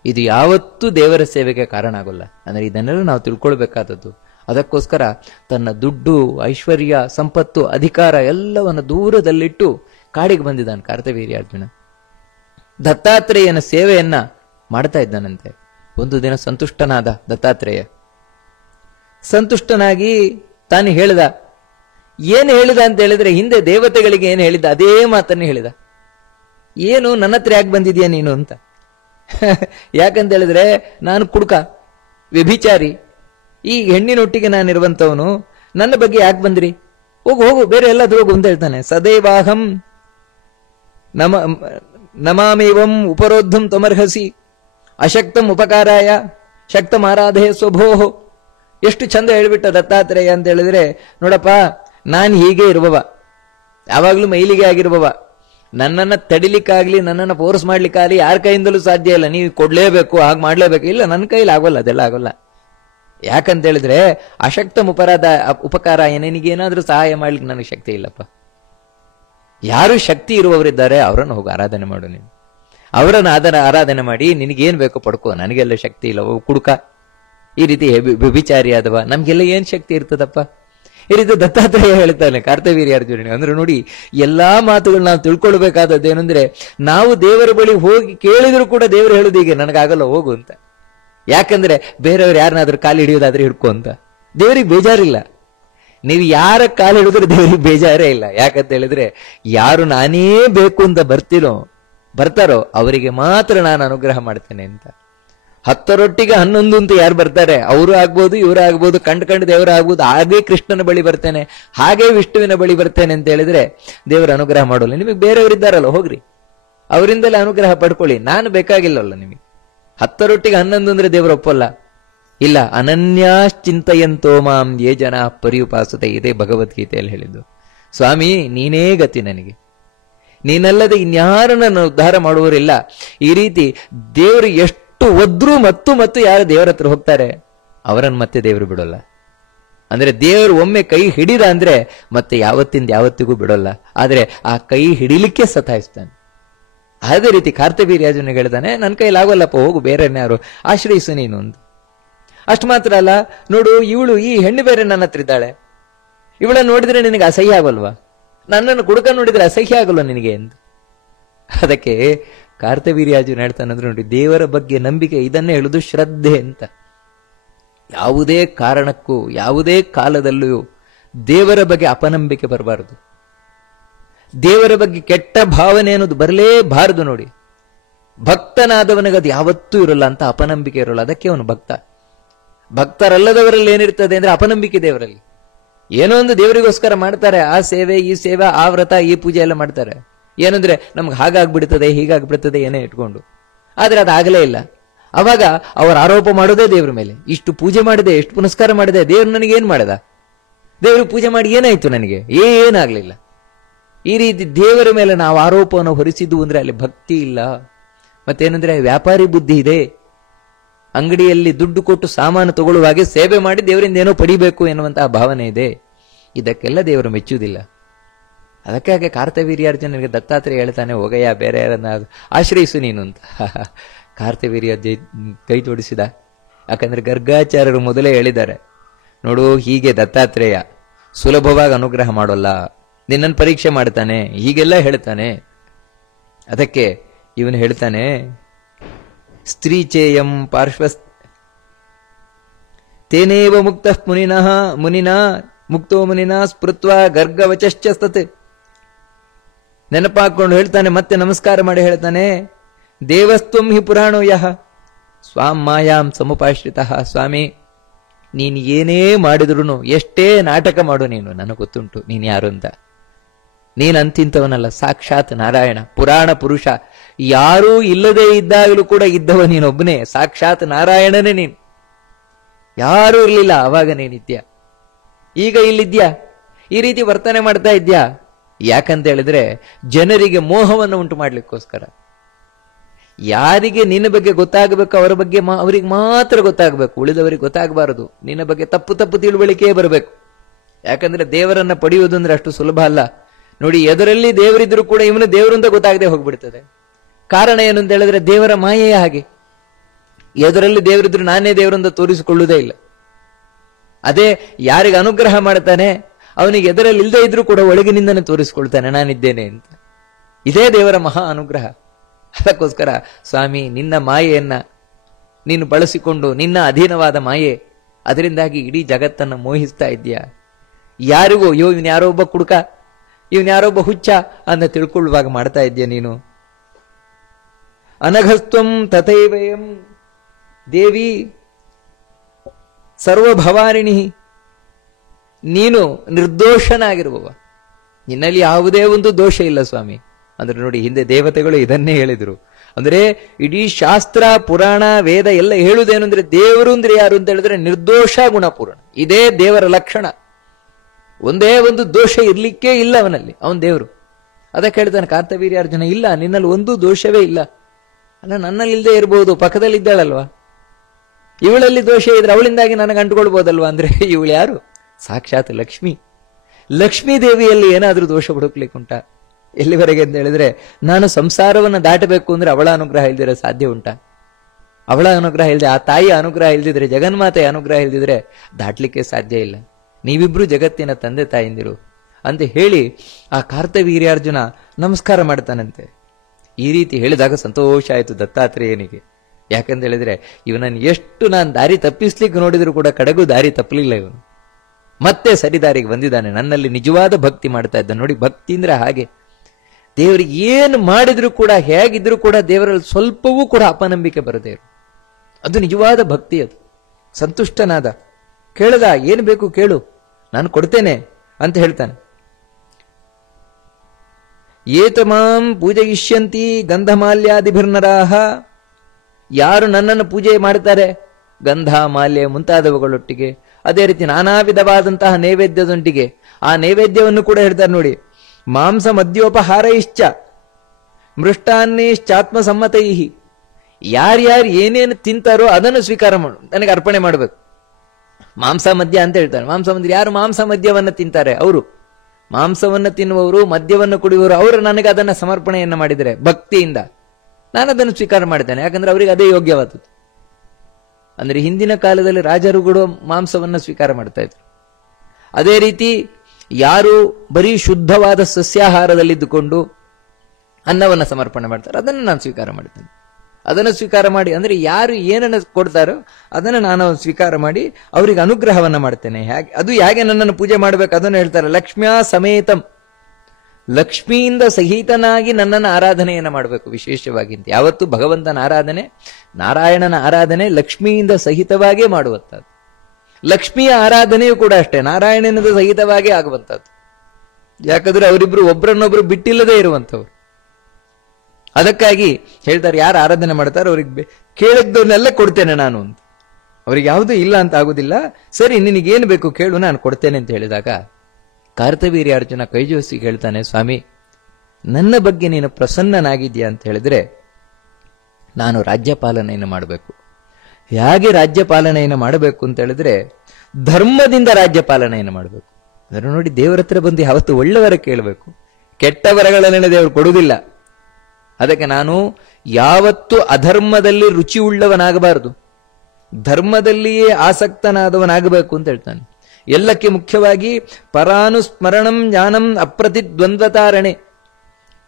ಇದು ಯಾವತ್ತೂ ದೇವರ ಸೇವೆಗೆ ಕಾರಣ ಆಗೋಲ್ಲ. ಅಂದ್ರೆ ಇದನ್ನೆಲ್ಲ ನಾವು ತಿಳ್ಕೊಳ್ಬೇಕಾದದ್ದು. ಅದಕ್ಕೋಸ್ಕರ ತನ್ನ ದುಡ್ಡು, ಐಶ್ವರ್ಯ, ಸಂಪತ್ತು, ಅಧಿಕಾರ ಎಲ್ಲವನ್ನು ದೂರದಲ್ಲಿಟ್ಟು ಕಾಡಿಗೆ ಬಂದಿದ್ದಾನೆ ಕಾರ್ತವೀರ್ಯಾರ್ಜುನ. ದತ್ತಾತ್ರೇಯನ ಸೇವೆಯನ್ನ ಮಾಡ್ತಾ ಇದ್ದಾನಂತೆ. ಒಂದು ದಿನ ಸಂತುಷ್ಟನಾದ ದತ್ತಾತ್ರೇಯ, ಸಂತುಷ್ಟನಾಗಿ ತಾನು ಹೇಳಿದ. ಏನು ಹೇಳಿದ ಅಂತ ಹೇಳಿದ್ರೆ, ಹಿಂದೆ ದೇವತೆಗಳಿಗೆ ಏನು ಹೇಳಿದ ಅದೇ ಮಾತನ್ನು ಹೇಳಿದ. ಏನು ನನ್ನ ಹತ್ರ ಯಾಕೆ ಬಂದಿದ್ಯಾ ನೀನು ಅಂತ. ಯಾಕಂತ ಹೇಳಿದ್ರೆ ನಾನು ಕುಡುಕ, ವ್ಯಭಿಚಾರಿ, ಈ ಹೆಣ್ಣಿನೊಟ್ಟಿಗೆ ನಾನಿರುವಂತವನು, ನನ್ನ ಬಗ್ಗೆ ಯಾಕೆ ಬಂದ್ರಿ, ಹೋಗು ಹೋಗು ಬೇರೆ ಎಲ್ಲಾದ್ರೂ ಹೋಗು ಅಂತ ಹೇಳ್ತಾನೆ. ಸದೈವಾಹಂ ನಮಾಮೇವಂ ಉಪರೋಧಂ ತ್ವಮರ್ಹಸಿ ಅಶಕ್ತಂ ಉಪಕಾರಾಯ ಶಕ್ತಂ ಆರಾಧೆ ಸ್ವಭೋಹೋ. ಎಷ್ಟು ಚಂದ ಹೇಳ್ಬಿಟ್ಟ ದತ್ತಾತ್ರೇಯ ಅಂತ ಹೇಳಿದ್ರೆ, ನೋಡಪ್ಪ ನಾನು ಹೀಗೆ ಇರುವವ, ಯಾವಾಗ್ಲೂ ಮೈಲಿಗೆ ಆಗಿರುವವ, ನನ್ನನ್ನ ತಡಿಲಿಕ್ಕಾಗ್ಲಿ ನನ್ನನ್ನು ಫೋರ್ಸ್ ಮಾಡ್ಲಿಕ್ಕಾಗ್ಲಿ ಯಾರ ಕೈಯಿಂದಲೂ ಸಾಧ್ಯ ಇಲ್ಲ, ನೀವು ಕೊಡ್ಲೇಬೇಕು, ಹಾಗೆ ಮಾಡ್ಲೇಬೇಕು, ಇಲ್ಲ ನನ್ನ ಕೈಲಿ ಆಗೋಲ್ಲ, ಅದೆಲ್ಲ ಆಗೋಲ್ಲ. ಯಾಕಂತ ಹೇಳಿದ್ರೆ ಅಶಕ್ತ ಉಪಕಾರ, ನಿನಗೇನಾದ್ರೂ ಸಹಾಯ ಮಾಡ್ಲಿಕ್ಕೆ ನನಗೆ ಶಕ್ತಿ ಇಲ್ಲಪ್ಪ. ಯಾರು ಶಕ್ತಿ ಇರುವವರಿದ್ದಾರೆ ಅವರನ್ನು ಹೋಗಿ ಆರಾಧನೆ ಮಾಡು, ನೀನು ಅವರನ್ನು ಆರಾಧನೆ ಮಾಡಿ ನಿನಗೇನ್ ಬೇಕೋ ಪಡ್ಕೋ, ನನಗೆಲ್ಲ ಶಕ್ತಿ ಇಲ್ಲ, ಕುಡುಕ, ಈ ರೀತಿ ವ್ಯಭಿಚಾರಿ ಆದವ, ನಮ್ಗೆಲ್ಲ ಏನ್ ಶಕ್ತಿ ಇರ್ತದಪ್ಪ. ಈ ರೀತಿ ದತ್ತಾತ್ರೇಯ ಹೇಳ್ತಾನೆ ಕಾರ್ತವೀರ್ಯಾರ್ಜುನ. ಅಂದ್ರೆ ನೋಡಿ, ಎಲ್ಲಾ ಮಾತುಗಳು ನಾವು ತಿಳ್ಕೊಳ್ಬೇಕಾದದ್ದೇನೆಂದ್ರೆ, ನಾವು ದೇವರ ಬಳಿ ಹೋಗಿ ಕೇಳಿದ್ರು ಕೂಡ ದೇವರು ಹೇಳುದು ಹೀಗೆ, ನನಗಾಗಲ್ಲ ಹೋಗು ಅಂತ. ಯಾಕಂದ್ರೆ ಬೇರೆಯವ್ರು ಯಾರನ್ನಾದ್ರೂ ಕಾಲು ಹಿಡಿಯೋದಾದ್ರೆ ಹಿಡ್ಕೊ ಅಂತ. ದೇವರಿಗೆ ಬೇಜಾರಿಲ್ಲ. ನೀವು ಯಾರ ಕಾಲು ಹಿಡಿದ್ರೆ ದೇವರಿಗೆ ಬೇಜಾರೇ ಇಲ್ಲ. ಯಾಕಂತ ಹೇಳಿದ್ರೆ, ಯಾರು ನಾನೇ ಬೇಕು ಅಂತ ಬರ್ತಾರೋ ಅವರಿಗೆ ಮಾತ್ರ ನಾನು ಅನುಗ್ರಹ ಮಾಡ್ತೇನೆ ಅಂತ. 10ರೊಟ್ಟಿಗೆ 11 ಅಂತ ಯಾರು ಬರ್ತಾರೆ, ಅವರು ಆಗ್ಬೋದು, ಇವರು ಆಗ್ಬೋದು, ಕಂಡು ದೇವರು ಆಗ್ಬೋದು, ಹಾಗೆ ಕೃಷ್ಣನ ಬಳಿ ಬರ್ತೇನೆ, ಹಾಗೆ ವಿಷ್ಣುವಿನ ಬಳಿ ಬರ್ತೇನೆ ಅಂತ ಹೇಳಿದ್ರೆ ದೇವರ ಅನುಗ್ರಹ ಮಾಡೋಲ್ಲ. ನಿಮಗೆ ಬೇರೆಯವರಿದ್ದಾರಲ್ಲ, ಹೋಗ್ರಿ ಅವರಿಂದಲೇ ಅನುಗ್ರಹ ಪಡ್ಕೊಳ್ಳಿ, ನಾನು ಬೇಕಾಗಿಲ್ಲವಲ್ಲ ನಿಮಗೆ. 10ರೊಟ್ಟಿಗೆ 11 ಅಂದ್ರೆ ದೇವರು ಒಪ್ಪಲ್ಲ. ಇಲ್ಲ, ಅನನ್ಯಾಶ್ಚಿಂತಯಂತೋ ಮಾಂ ಯೇ ಜನ ಪರಿಯುಪಾಸತೆ, ಇದೇ ಭಗವದ್ಗೀತೆಯಲ್ಲಿ ಹೇಳಿದ್ದು. ಸ್ವಾಮಿ ನೀನೇ ಗತಿ ನನಗೆ, ನೀನಲ್ಲದೆ ಇನ್ಯಾರು ನನ್ನ ಉದ್ಧಾರ ಮಾಡುವವರಿಲ್ಲ. ಈ ರೀತಿ ದೇವರು ಎಷ್ಟು ಒದ್ರು ಮತ್ತು ಯಾರು ದೇವರ ಹತ್ರ ಹೋಗ್ತಾರೆ ಅವರನ್ನು ಮತ್ತೆ ದೇವರು ಬಿಡೋಲ್ಲ. ಅಂದ್ರೆ ದೇವರು ಒಮ್ಮೆ ಕೈ ಹಿಡಿದ ಅಂದ್ರೆ ಮತ್ತೆ ಯಾವತ್ತಿಗೂ ಬಿಡೋಲ್ಲ. ಆದ್ರೆ ಆ ಕೈ ಹಿಡಿಲಿಕ್ಕೆ ಸತಾಯಿಸ್ತಾನೆ. ಅದೇ ರೀತಿ ಕಾರ್ತವೀರ್ಯಾರ್ಜುನ ಹೇಳ್ತಾನೆ, ನನ್ನ ಕೈಲಾಗೋಲ್ಲಪ್ಪ, ಹೋಗು ಬೇರೆನ್ಯಾರು ಆಶ್ರಯಿಸು ನೀನು ಅಂತ. ಅಷ್ಟು ಮಾತ್ರ ಅಲ್ಲ, ನೋಡು ಇವಳು ಈ ಹೆಣ್ಣು ಬೇರೆ ನನ್ನ ಹತ್ರ ಇದ್ದಾಳೆ, ಇವಳನ್ನ ನೋಡಿದ್ರೆ ನಿನಗೆ ಅಸಹ್ಯ ಆಗಲ್ವಾ, ನನ್ನನ್ನು ಕುಡುಕ ನೋಡಿದ್ರೆ ಅಸಹ್ಯ ಆಗಲ್ವ ನಿನಗೆ ಎಂದು. ಅದಕ್ಕೆ ಕಾರ್ತವೀರ್ಯಾರ್ಜುನ ಹೇಳ್ತಾನಂದ್ರೆ, ನೋಡಿ ದೇವರ ಬಗ್ಗೆ ನಂಬಿಕೆ, ಇದನ್ನೇ ಹೇಳುದು ಶ್ರದ್ಧೆ ಅಂತ. ಯಾವುದೇ ಕಾರಣಕ್ಕೂ ಯಾವುದೇ ಕಾಲದಲ್ಲೂ ದೇವರ ಬಗ್ಗೆ ಅಪನಂಬಿಕೆ ಬರಬಾರದು. ದೇವರ ಬಗ್ಗೆ ಕೆಟ್ಟ ಭಾವನೆ ಅನ್ನೋದು ಬರಲೇಬಾರದು. ನೋಡಿ, ಭಕ್ತನಾದವನಿಗೆ ಅದು ಯಾವತ್ತೂ ಇರೋಲ್ಲ ಅಂತ ಅಪನಂಬಿಕೆ ಇರೋಲ್ಲ. ಅದಕ್ಕೆ ಅವನು ಭಕ್ತ. ಭಕ್ತರಲ್ಲದವರಲ್ಲಿ ಏನಿರ್ತದೆ ಅಂದ್ರೆ ಅಪನಂಬಿಕೆ ದೇವರಲ್ಲಿ. ಏನೋ ಒಂದು ದೇವರಿಗೋಸ್ಕರ ಮಾಡ್ತಾರೆ, ಆ ಸೇವೆ ಈ ಸೇವೆ, ಆ ವ್ರತ ಈ ಪೂಜೆ ಎಲ್ಲ ಮಾಡ್ತಾರೆ. ಏನಂದ್ರೆ ನಮ್ಗೆ ಹಾಗಾಗ್ಬಿಡ್ತದೆ ಹೀಗಾಗ್ಬಿಡ್ತದೆ ಏನೇ ಇಟ್ಕೊಂಡು, ಆದ್ರೆ ಅದಾಗಲೇ ಇಲ್ಲ. ಅವಾಗ ಅವರು ಆರೋಪ ಮಾಡೋದೇ ದೇವ್ರ ಮೇಲೆ. ಇಷ್ಟು ಪೂಜೆ ಮಾಡಿದೆ, ಎಷ್ಟು ಪುನಸ್ಕಾರ ಮಾಡಿದೆ, ದೇವ್ರು ನನಗೆ ಏನ್ ಮಾಡದ, ದೇವ್ರು ಪೂಜೆ ಮಾಡಿ ಏನಾಯ್ತು, ನನಗೆ ಏನಾಗ್ಲಿಲ್ಲ. ಈ ರೀತಿ ದೇವರ ಮೇಲೆ ನಾವು ಆರೋಪವನ್ನು ಹೊರಿಸಿದ್ದು ಅಂದ್ರೆ ಅಲ್ಲಿ ಭಕ್ತಿ ಇಲ್ಲ. ಮತ್ತೇನಂದ್ರೆ ವ್ಯಾಪಾರಿ ಬುದ್ಧಿ ಇದೆ. ಅಂಗಡಿಯಲ್ಲಿ ದುಡ್ಡು ಕೊಟ್ಟು ಸಾಮಾನು ತಗೊಳ್ಳುವಾಗೆ ಸೇವೆ ಮಾಡಿ ದೇವರಿಂದ ಏನೋ ಪಡಿಬೇಕು ಎನ್ನುವಂತಹ ಭಾವನೆ ಇದೆ. ಇದಕ್ಕೆಲ್ಲ ದೇವರು ಮೆಚ್ಚುವುದಿಲ್ಲ. ಅದಕ್ಕಾಗಿ ಕಾರ್ತವೀರ್ಯಾರ್ಜುನನಿಗೆ ದತ್ತಾತ್ರೇಯ ಹೇಳ್ತಾನೆ, ಹೋಗಯ್ಯ ಬೇರೆ ಯಾರನ್ನ ಆಶ್ರಯಿಸು ನೀನು ಅಂತ. ಕಾರ್ತವೀರ್ಯ ಕೈ ಜೋಡಿಸಿದ. ಯಾಕಂದ್ರೆ ಗರ್ಗಾಚಾರ್ಯರು ಮೊದಲೇ ಹೇಳಿದ್ದಾರೆ, ನೋಡು ಹೀಗೆ ದತ್ತಾತ್ರೇಯ ಸುಲಭವಾಗಿ ಅನುಗ್ರಹ ಮಾಡೋಲ್ಲ, ನಿನ್ನನ್ನು ಪರೀಕ್ಷೆ ಮಾಡ್ತಾನೆ, ಹೀಗೆಲ್ಲ ಹೇಳ್ತಾನೆ. ಅದಕ್ಕೆ ಇವನು ಹೇಳ್ತಾನೆ, ಸ್ತ್ರೀಚೇಯಂ ಪಾರ್ಶ್ವ ತೇನೇವ ಮುಕ್ತ ಮುನಿನಾ ಮುಕ್ತೋ ಮುನಿನಾ ಸ್ಮೃತ್ವ ಗರ್ಗವಚಶ್ಚಸ್ತತ್. ನೆನಪಾಕೊಂಡು ಹೇಳ್ತಾನೆ, ಮತ್ತೆ ನಮಸ್ಕಾರ ಮಾಡಿ ಹೇಳ್ತಾನೆ, ದೇವಸ್ತ್ವಂ ಹಿ ಪುರಾಣೋ ಯಃ ಸ್ವಾಂ ಮಾಯಾಂ ಸಮುಪಾಶ್ರಿತ. ಸ್ವಾಮಿ, ನೀನು ಏನೇ ಮಾಡಿದ್ರು, ಎಷ್ಟೇ ನಾಟಕ ಮಾಡು, ನೀನು ನನಗೆ ಗೊತ್ತುಂಟು ನೀನು ಯಾರು ಅಂತ. ನೀನು ಅಂತಿಂತವನಲ್ಲ, ಸಾಕ್ಷಾತ್ ನಾರಾಯಣ, ಪುರಾಣ ಪುರುಷ. ಯಾರೂ ಇಲ್ಲದೇ ಇದ್ದಾಗಲೂ ಕೂಡ ಇದ್ದವ ನೀನೊಬ್ಬನೇ, ಸಾಕ್ಷಾತ್ ನಾರಾಯಣನೇ ನೀನು. ಯಾರೂ ಇರಲಿಲ್ಲ ಅವಾಗ ನೀನಿದ್ಯಾ, ಈಗ ಇಲ್ಲಿದ್ಯಾ, ಈ ರೀತಿ ವರ್ತನೆ ಮಾಡ್ತಾ ಇದ್ಯಾ. ಯಾಕಂತ ಹೇಳಿದ್ರೆ ಜನರಿಗೆ ಮೋಹವನ್ನು ಉಂಟು ಮಾಡ್ಲಿಕ್ಕೋಸ್ಕರ. ಯಾರಿಗೆ ನಿನ್ನ ಬಗ್ಗೆ ಗೊತ್ತಾಗಬೇಕು ಅವರ ಬಗ್ಗೆ ಅವರಿಗೆ ಮಾತ್ರ ಗೊತ್ತಾಗಬೇಕು, ಉಳಿದವರಿಗೆ ಗೊತ್ತಾಗಬಾರದು. ನಿನ್ನ ಬಗ್ಗೆ ತಪ್ಪು ತಪ್ಪು ತಿಳುವಳಿಕೆ ಬರಬೇಕು. ಯಾಕಂದ್ರೆ ದೇವರನ್ನ ಪಡೆಯುವುದು ಅಂದ್ರೆ ಅಷ್ಟು ಸುಲಭ ಅಲ್ಲ. ನೋಡಿ, ಎದರಲ್ಲಿ ದೇವರಿದ್ರು ಕೂಡ ಇವನು ದೇವರು ಅಂತ ಗೊತ್ತಾಗದೆ ಹೋಗ್ಬಿಡ್ತದೆ. ಕಾರಣ ಏನು ಅಂತ ಹೇಳಿದ್ರೆ ದೇವರ ಮಾಯೆಯೇ ಹಾಗೆ. ಎದರಲ್ಲಿ ದೇವರಿದ್ರು ನಾನೇ ದೇವರಿಂದ ತೋರಿಸಿಕೊಳ್ಳುವುದೇ ಇಲ್ಲ. ಅದೇ ಯಾರಿಗೆ ಅನುಗ್ರಹ ಮಾಡ್ತಾನೆ ಅವನಿಗೆ ಎದರಲ್ಲಿ ಇಲ್ಲದೆ ಇದ್ರೂ ಕೂಡ ಒಳಗಿನಿಂದನೇ ತೋರಿಸಿಕೊಳ್ತಾನೆ ನಾನಿದ್ದೇನೆ ಅಂತ. ಇದೇ ದೇವರ ಮಹಾ ಅನುಗ್ರಹ. ಅದಕ್ಕೋಸ್ಕರ ಸ್ವಾಮಿ, ನಿನ್ನ ಮಾಯೆಯನ್ನ ನೀನು ಬಳಸಿಕೊಂಡು, ನಿನ್ನ ಅಧೀನವಾದ ಮಾಯೆ, ಅದರಿಂದಾಗಿ ಇಡೀ ಜಗತ್ತನ್ನು ಮೋಹಿಸ್ತಾ ಇದ್ದೀಯಾ. ಯಾರಿಗೂ ಇವನ್ ಯಾರೋ ಒಬ್ಬ ಕುಡುಕ, ಇವನ್ ಯಾರೊಬ್ಬ ಹುಚ್ಚ ಅಂತ ತಿಳ್ಕೊಳ್ಳುವಾಗ ಮಾಡ್ತಾ ಇದ್ದೀಯ ನೀನು. ಅನಘಸ್ತ್ವಂ ತಥೈವಯಂ ದೇವಿ ಸರ್ವಭವಾರಿಣಿ. ನೀನು ನಿರ್ದೋಷನಾಗಿರುವವ, ನಿನ್ನಲ್ಲಿ ಯಾವುದೇ ಒಂದು ದೋಷ ಇಲ್ಲ ಸ್ವಾಮಿ. ಅಂದ್ರೆ ನೋಡಿ, ಹಿಂದೆ ದೇವತೆಗಳು ಇದನ್ನೇ ಹೇಳಿದ್ರು. ಅಂದ್ರೆ ಇಡೀ ಶಾಸ್ತ್ರ ಪುರಾಣ ವೇದ ಎಲ್ಲ ಹೇಳುವುದೇನು ಅಂದ್ರೆ ದೇವರು ಅಂದ್ರೆ ಯಾರು ಅಂತ ಹೇಳಿದ್ರೆ ನಿರ್ದೋಷ ಗುಣಪೂರ್ಣ. ಇದೇ ದೇವರ ಲಕ್ಷಣ. ಒಂದೇ ಒಂದು ದೋಷ ಇರ್ಲಿಕ್ಕೆ ಇಲ್ಲ ಅವನಲ್ಲಿ, ಅವನ್ ದೇವರು. ಅದಕ್ಕೆ ಹೇಳ್ತಾನೆ ಕಾರ್ತವೀರ್ಯಾರ್ಜುನ, ಇಲ್ಲ ನಿನ್ನಲ್ಲಿ ಒಂದು ದೋಷವೇ ಇಲ್ಲ. ಅಲ್ಲ, ನನ್ನಲ್ಲಿ ಇಲ್ಲದೆ ಇರಬಹುದು, ಪಕ್ಕದಲ್ಲಿ ಇದ್ದಾಳಲ್ವಾ, ಇವಳಲ್ಲಿ ದೋಷ ಇದ್ರೆ ಅವಳಿಂದಾಗಿ ನನಗೆ ಅಂಟುಕೊಳ್ಬಹುದಲ್ವಾ. ಅಂದ್ರೆ ಇವಳು ಯಾರು? ಸಾಕ್ಷಾತ್ ಲಕ್ಷ್ಮಿ. ಲಕ್ಷ್ಮೀ ದೇವಿಯಲ್ಲಿ ಏನಾದ್ರೂ ದೋಷ ಹುಡುಕ್ಲಿಕ್ಕುಂಟಾ? ಎಲ್ಲಿವರೆಗೆ ಅಂತ ಹೇಳಿದ್ರೆ, ನಾನು ಸಂಸಾರವನ್ನು ದಾಟಬೇಕು ಅಂದ್ರೆ ಅವಳ ಅನುಗ್ರಹ ಇಲ್ದಿದ್ರೆ ಸಾಧ್ಯ ಉಂಟಾ? ಅವಳ ಅನುಗ್ರಹ ಇಲ್ದೆ, ಆ ತಾಯಿಯ ಅನುಗ್ರಹ ಇಲ್ದಿದ್ರೆ, ಜಗನ್ಮಾತೆಯ ಅನುಗ್ರಹ ಇಲ್ದಿದ್ರೆ ದಾಟ್ಲಿಕ್ಕೆ ಸಾಧ್ಯ ಇಲ್ಲ. ನೀವಿಬ್ರು ಜಗತ್ತಿನ ತಂದೆ ತಾಯಿಂದಿರು ಅಂತ ಹೇಳಿ ಆ ಕಾರ್ತವೀರ್ಯಾರ್ಜುನ ನಮಸ್ಕಾರ ಮಾಡ್ತಾನಂತೆ. ಈ ರೀತಿ ಹೇಳಿದಾಗ ಸಂತೋಷ ಆಯಿತು ದತ್ತಾತ್ರೇಯನಿಗೆ. ಯಾಕಂತ ಹೇಳಿದ್ರೆ ಇವನನ್ನು ಎಷ್ಟು ನಾನು ದಾರಿ ತಪ್ಪಿಸ್ಲಿಕ್ಕೆ ನೋಡಿದ್ರು ಕೂಡ ಕಡೆಗೂ ದಾರಿ ತಪ್ಪಲಿಲ್ಲ. ಇವನು ಮತ್ತೆ ಸರಿದಾರಿಗೆ ಬಂದಿದ್ದಾನೆ, ನನ್ನಲ್ಲಿ ನಿಜವಾದ ಭಕ್ತಿ ಮಾಡ್ತಾ ಇದ್ದ. ನೋಡಿ, ಭಕ್ತಿ ಅಂದ್ರೆ ಹಾಗೆ. ದೇವರಿಗೆ ಏನು ಮಾಡಿದ್ರು ಕೂಡ, ಹೇಗಿದ್ರು ಕೂಡ ದೇವರಲ್ಲಿ ಸ್ವಲ್ಪವೂ ಕೂಡ ಅಪನಂಬಿಕೆ ಬರದೇ ಇರು. ಅದು ನಿಜವಾದ ಭಕ್ತಿ. ಅದು ಸಂತುಷ್ಟನಾದ, ಕೇಳದ ಏನು ಬೇಕು ಕೇಳು ನಾನು ಕೊಡ್ತೇನೆ ಅಂತ ಹೇಳ್ತಾನೆ. ಏತಮಾಂ ಪೂಜಯಿಷ್ಯಂತಿ ಗಂಧಮಾಲ್ಯಾದಿಭಿರ್ನರಾಹ. ಯಾರು ನನ್ನನ್ನು ಪೂಜೆ ಮಾಡ್ತಾರೆ ಗಂಧ ಮಾಲ್ಯ ಮುಂತಾದವುಗಳೊಟ್ಟಿಗೆ, ಅದೇ ರೀತಿ ನಾನಾ ವಿಧವಾದಂತಹ ನೈವೇದ್ಯದೊಂದಿಗೆ, ಆ ನೈವೇದ್ಯವನ್ನು ಕೂಡ ಹೇಳ್ತಾರೆ ನೋಡಿ. ಮಾಂಸ ಮದ್ಯೋಪಹಾರೈಶ್ಚ ಮೃಷ್ಟಾನ್ನೇಶ್ಚಾತ್ಮಸಮ್ಮತೈ. ಯಾರ್ಯಾರು ಏನೇನು ತಿಂತಾರೋ ಅದನ್ನು ಸ್ವೀಕಾರ ಮಾಡು, ನನಗೆ ಅರ್ಪಣೆ ಮಾಡಬೇಕು. ಮಾಂಸ ಮದ್ಯ ಅಂತ ಹೇಳ್ತಾರೆ. ಮಾಂಸ ಮದ್ಯ, ಯಾರು ಮಾಂಸ ಮದ್ಯವನ್ನು ತಿಂತಾರೆ ಅವರು, ಮಾಂಸವನ್ನು ತಿನ್ನುವವರು, ಮದ್ಯವನ್ನು ಕುಡಿಯುವವರು, ಅವರು ನನಗೆ ಅದನ್ನು ಸಮರ್ಪಣೆಯನ್ನು ಮಾಡಿದರೆ ಭಕ್ತಿಯಿಂದ ನಾನು ಅದನ್ನು ಸ್ವೀಕಾರ ಮಾಡ್ತೇನೆ. ಯಾಕಂದ್ರೆ ಅವರಿಗೆ ಅದೇ ಯೋಗ್ಯವಾದದ್ದು. ಅಂದ್ರೆ ಹಿಂದಿನ ಕಾಲದಲ್ಲಿ ರಾಜರು ಕೂಡ ಮಾಂಸವನ್ನು ಸ್ವೀಕಾರ ಮಾಡ್ತಾ ಇದ್ರು. ಅದೇ ರೀತಿ ಯಾರು ಬರೀ ಶುದ್ಧವಾದ ಸಸ್ಯಾಹಾರದಲ್ಲಿದ್ದುಕೊಂಡು ಅನ್ನವನ್ನು ಸಮರ್ಪಣೆ ಮಾಡ್ತಾರೆ ಅದನ್ನು ನಾನು ಸ್ವೀಕಾರ ಮಾಡ್ತೇನೆ. ಅದನ್ನು ಸ್ವೀಕಾರ ಮಾಡಿ, ಅಂದ್ರೆ ಯಾರು ಏನನ್ನು ಕೊಡ್ತಾರೋ ಅದನ್ನು ನಾನು ಸ್ವೀಕಾರ ಮಾಡಿ ಅವರಿಗೆ ಅನುಗ್ರಹವನ್ನ ಮಾಡ್ತೇನೆ. ಅದು ಹೇಗೆ ನನ್ನನ್ನು ಪೂಜೆ ಮಾಡಬೇಕು ಅದನ್ನು ಹೇಳ್ತಾರೆ. ಲಕ್ಷ್ಮ್ಯಾ ಸಮೇತಂ, ಲಕ್ಷ್ಮಿಯಿಂದ ಸಹಿತನಾಗಿ ನನ್ನನ್ನು ಆರಾಧನೆಯನ್ನು ಮಾಡಬೇಕು. ವಿಶೇಷವಾಗಿ ಯಾವತ್ತು ಭಗವಂತನ ಆರಾಧನೆ, ನಾರಾಯಣನ ಆರಾಧನೆ ಲಕ್ಷ್ಮಿಯಿಂದ ಸಹಿತವಾಗೇ ಮಾಡುವಂಥದ್ದು. ಲಕ್ಷ್ಮಿಯ ಆರಾಧನೆಯೂ ಕೂಡ ಅಷ್ಟೇ ನಾರಾಯಣನದ ಸಹಿತವಾಗೇ ಆಗುವಂಥದ್ದು. ಯಾಕಂದ್ರೆ ಅವರಿಬ್ರು ಒಬ್ರನ್ನೊಬ್ರು ಬಿಟ್ಟಿಲ್ಲದೆ ಇರುವಂಥವ್ರು. ಅದಕ್ಕಾಗಿ ಹೇಳ್ತಾರೆ, ಯಾರು ಆರಾಧನೆ ಮಾಡ್ತಾರೆ ಅವ್ರಿಗೆ ಕೇಳಿದ್ದನ್ನೆಲ್ಲ ಕೊಡ್ತೇನೆ ನಾನು ಅಂತ. ಅವ್ರಿಗೆ ಯಾವುದೂ ಇಲ್ಲ ಅಂತ ಆಗುದಿಲ್ಲ. ಸರಿ, ನಿನಗೇನು ಬೇಕು ಕೇಳು, ನಾನು ಕೊಡ್ತೇನೆ ಅಂತ ಹೇಳಿದಾಗ ಕಾರ್ತವೀರ್ಯಾರ್ಜುನ ಕೈಜೋಸಿ ಹೇಳ್ತಾನೆ, ಸ್ವಾಮಿ ನನ್ನ ಬಗ್ಗೆ ನೀನು ಪ್ರಸನ್ನನಾಗಿದ್ಯಾ ಅಂತ ಹೇಳಿದ್ರೆ ನಾನು ರಾಜ್ಯಪಾಲನೆಯನ್ನು ಮಾಡಬೇಕು. ಹೇಗೆ ರಾಜ್ಯಪಾಲನೆಯನ್ನು ಮಾಡಬೇಕು ಅಂತ ಹೇಳಿದ್ರೆ ಧರ್ಮದಿಂದ ರಾಜ್ಯಪಾಲನೆಯನ್ನು ಮಾಡಬೇಕು. ಅದನ್ನು ನೋಡಿ ದೇವರ ಹತ್ರ ಬಂದು ಯಾವತ್ತು ಒಳ್ಳೆಯವರ ಕೇಳಬೇಕು, ಕೆಟ್ಟ ವರಗಳನ್ನೆಲ್ಲ ದೇವರು ಕೊಡುವುದಿಲ್ಲ. ಅದಕ್ಕೆ ನಾನು ಯಾವತ್ತು ಅಧರ್ಮದಲ್ಲಿ ರುಚಿ ಉಳ್ಳವನಾಗಬಾರದು, ಧರ್ಮದಲ್ಲಿಯೇ ಆಸಕ್ತನಾದವನಾಗಬೇಕು ಅಂತ ಹೇಳ್ತಾನೆ. ಎಲ್ಲಕ್ಕೆ ಮುಖ್ಯವಾಗಿ ಪರಾನುಸ್ಮರಣಂ ಜ್ಞಾನಂ ಅಪ್ರತಿದ್ವಂದ್ವತಾರಣೆ.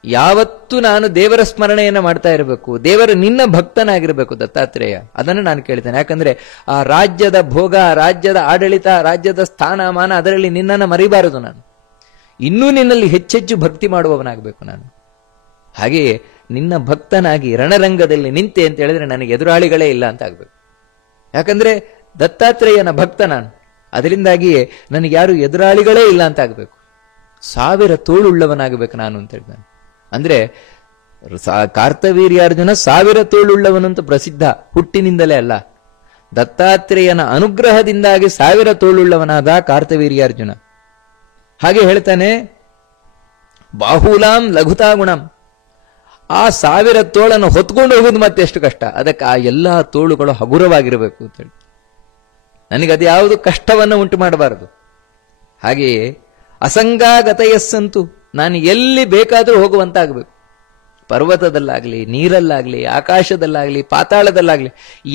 ಯಾವತ್ತು ನಾನು ದೇವರ ಸ್ಮರಣೆಯನ್ನು ಮಾಡ್ತಾ ಇರಬೇಕು, ದೇವರ ನಿನ್ನ ಭಕ್ತನಾಗಿರಬೇಕು ದತ್ತಾತ್ರೇಯ. ಅದನ್ನು ನಾನು ಕೇಳ್ತೇನೆ. ಯಾಕಂದ್ರೆ ಆ ರಾಜ್ಯದ ಭೋಗ, ರಾಜ್ಯದ ಆಡಳಿತ, ರಾಜ್ಯದ ಸ್ಥಾನಮಾನ, ಅದರಲ್ಲಿ ನಿನ್ನನ್ನು ಮರಿಬಾರದು. ನಾನು ಇನ್ನೂ ನಿನ್ನಲ್ಲಿ ಹೆಚ್ಚೆಚ್ಚು ಭಕ್ತಿ ಮಾಡುವವನಾಗಬೇಕು ನಾನು. ಹಾಗೆಯೇ ನಿನ್ನ ಭಕ್ತನಾಗಿ ರಣರಂಗದಲ್ಲಿ ನಿಂತೆ ಅಂತ ಹೇಳಿದ್ರೆ ನನಗೆ ಎದುರಾಳಿಗಳೇ ಇಲ್ಲ ಅಂತ ಆಗ್ಬೇಕು. ಯಾಕಂದ್ರೆ ದತ್ತಾತ್ರೇಯನ ಭಕ್ತ ನಾನು, ಅದರಿಂದಾಗಿಯೇ ನನಗೆ ಯಾರು ಎದುರಾಳಿಗಳೇ ಇಲ್ಲ ಅಂತ ಆಗ್ಬೇಕು. 1000 ತೋಳುಳ್ಳವನಾಗಬೇಕು ನಾನು ಅಂತ ಹೇಳ್ತಾನೆ. ಅಂದ್ರೆ ಕಾರ್ತವೀರ್ಯಾರ್ಜುನ 1000 ತೋಳುಳ್ಳವನು ಅಂತ ಪ್ರಸಿದ್ಧ, ಹುಟ್ಟಿನಿಂದಲೇ ಅಲ್ಲ, ದತ್ತಾತ್ರೇಯನ ಅನುಗ್ರಹದಿಂದಾಗಿ 1000 ತೋಳುಳ್ಳವನಾದ ಕಾರ್ತವೀರ್ಯಾರ್ಜುನ. ಹಾಗೆ ಹೇಳ್ತಾನೆ ಬಾಹುಲಾಂ ಲಘುತಾಗುಣಂ. ಆ 1000 ತೋಳನ್ನು ಹೊತ್ಕೊಂಡು ಹೋಗುದು ಮತ್ತೆ ಎಷ್ಟು ಕಷ್ಟ. ಅದಕ್ಕೆ ಆ ಎಲ್ಲಾ ತೋಳುಗಳು ಹಗುರವಾಗಿರಬೇಕು ಅಂತ ಹೇಳಿ ನನಗದು ಯಾವುದು ಕಷ್ಟವನ್ನು ಉಂಟು ಮಾಡಬಾರದು. ಹಾಗೆಯೇ ಅಸಂಗಾಗತಯಸ್ಸಂತು, ನಾನು ಎಲ್ಲಿ ಬೇಕಾದರೂ ಹೋಗುವಂತಾಗಬೇಕು. ಪರ್ವತದಲ್ಲಾಗ್ಲಿ, ನೀರಲ್ಲಾಗ್ಲಿ, ಆಕಾಶದಲ್ಲಾಗ್ಲಿ, ಪಾತಾಳದಲ್ಲಾಗ್ಲಿ,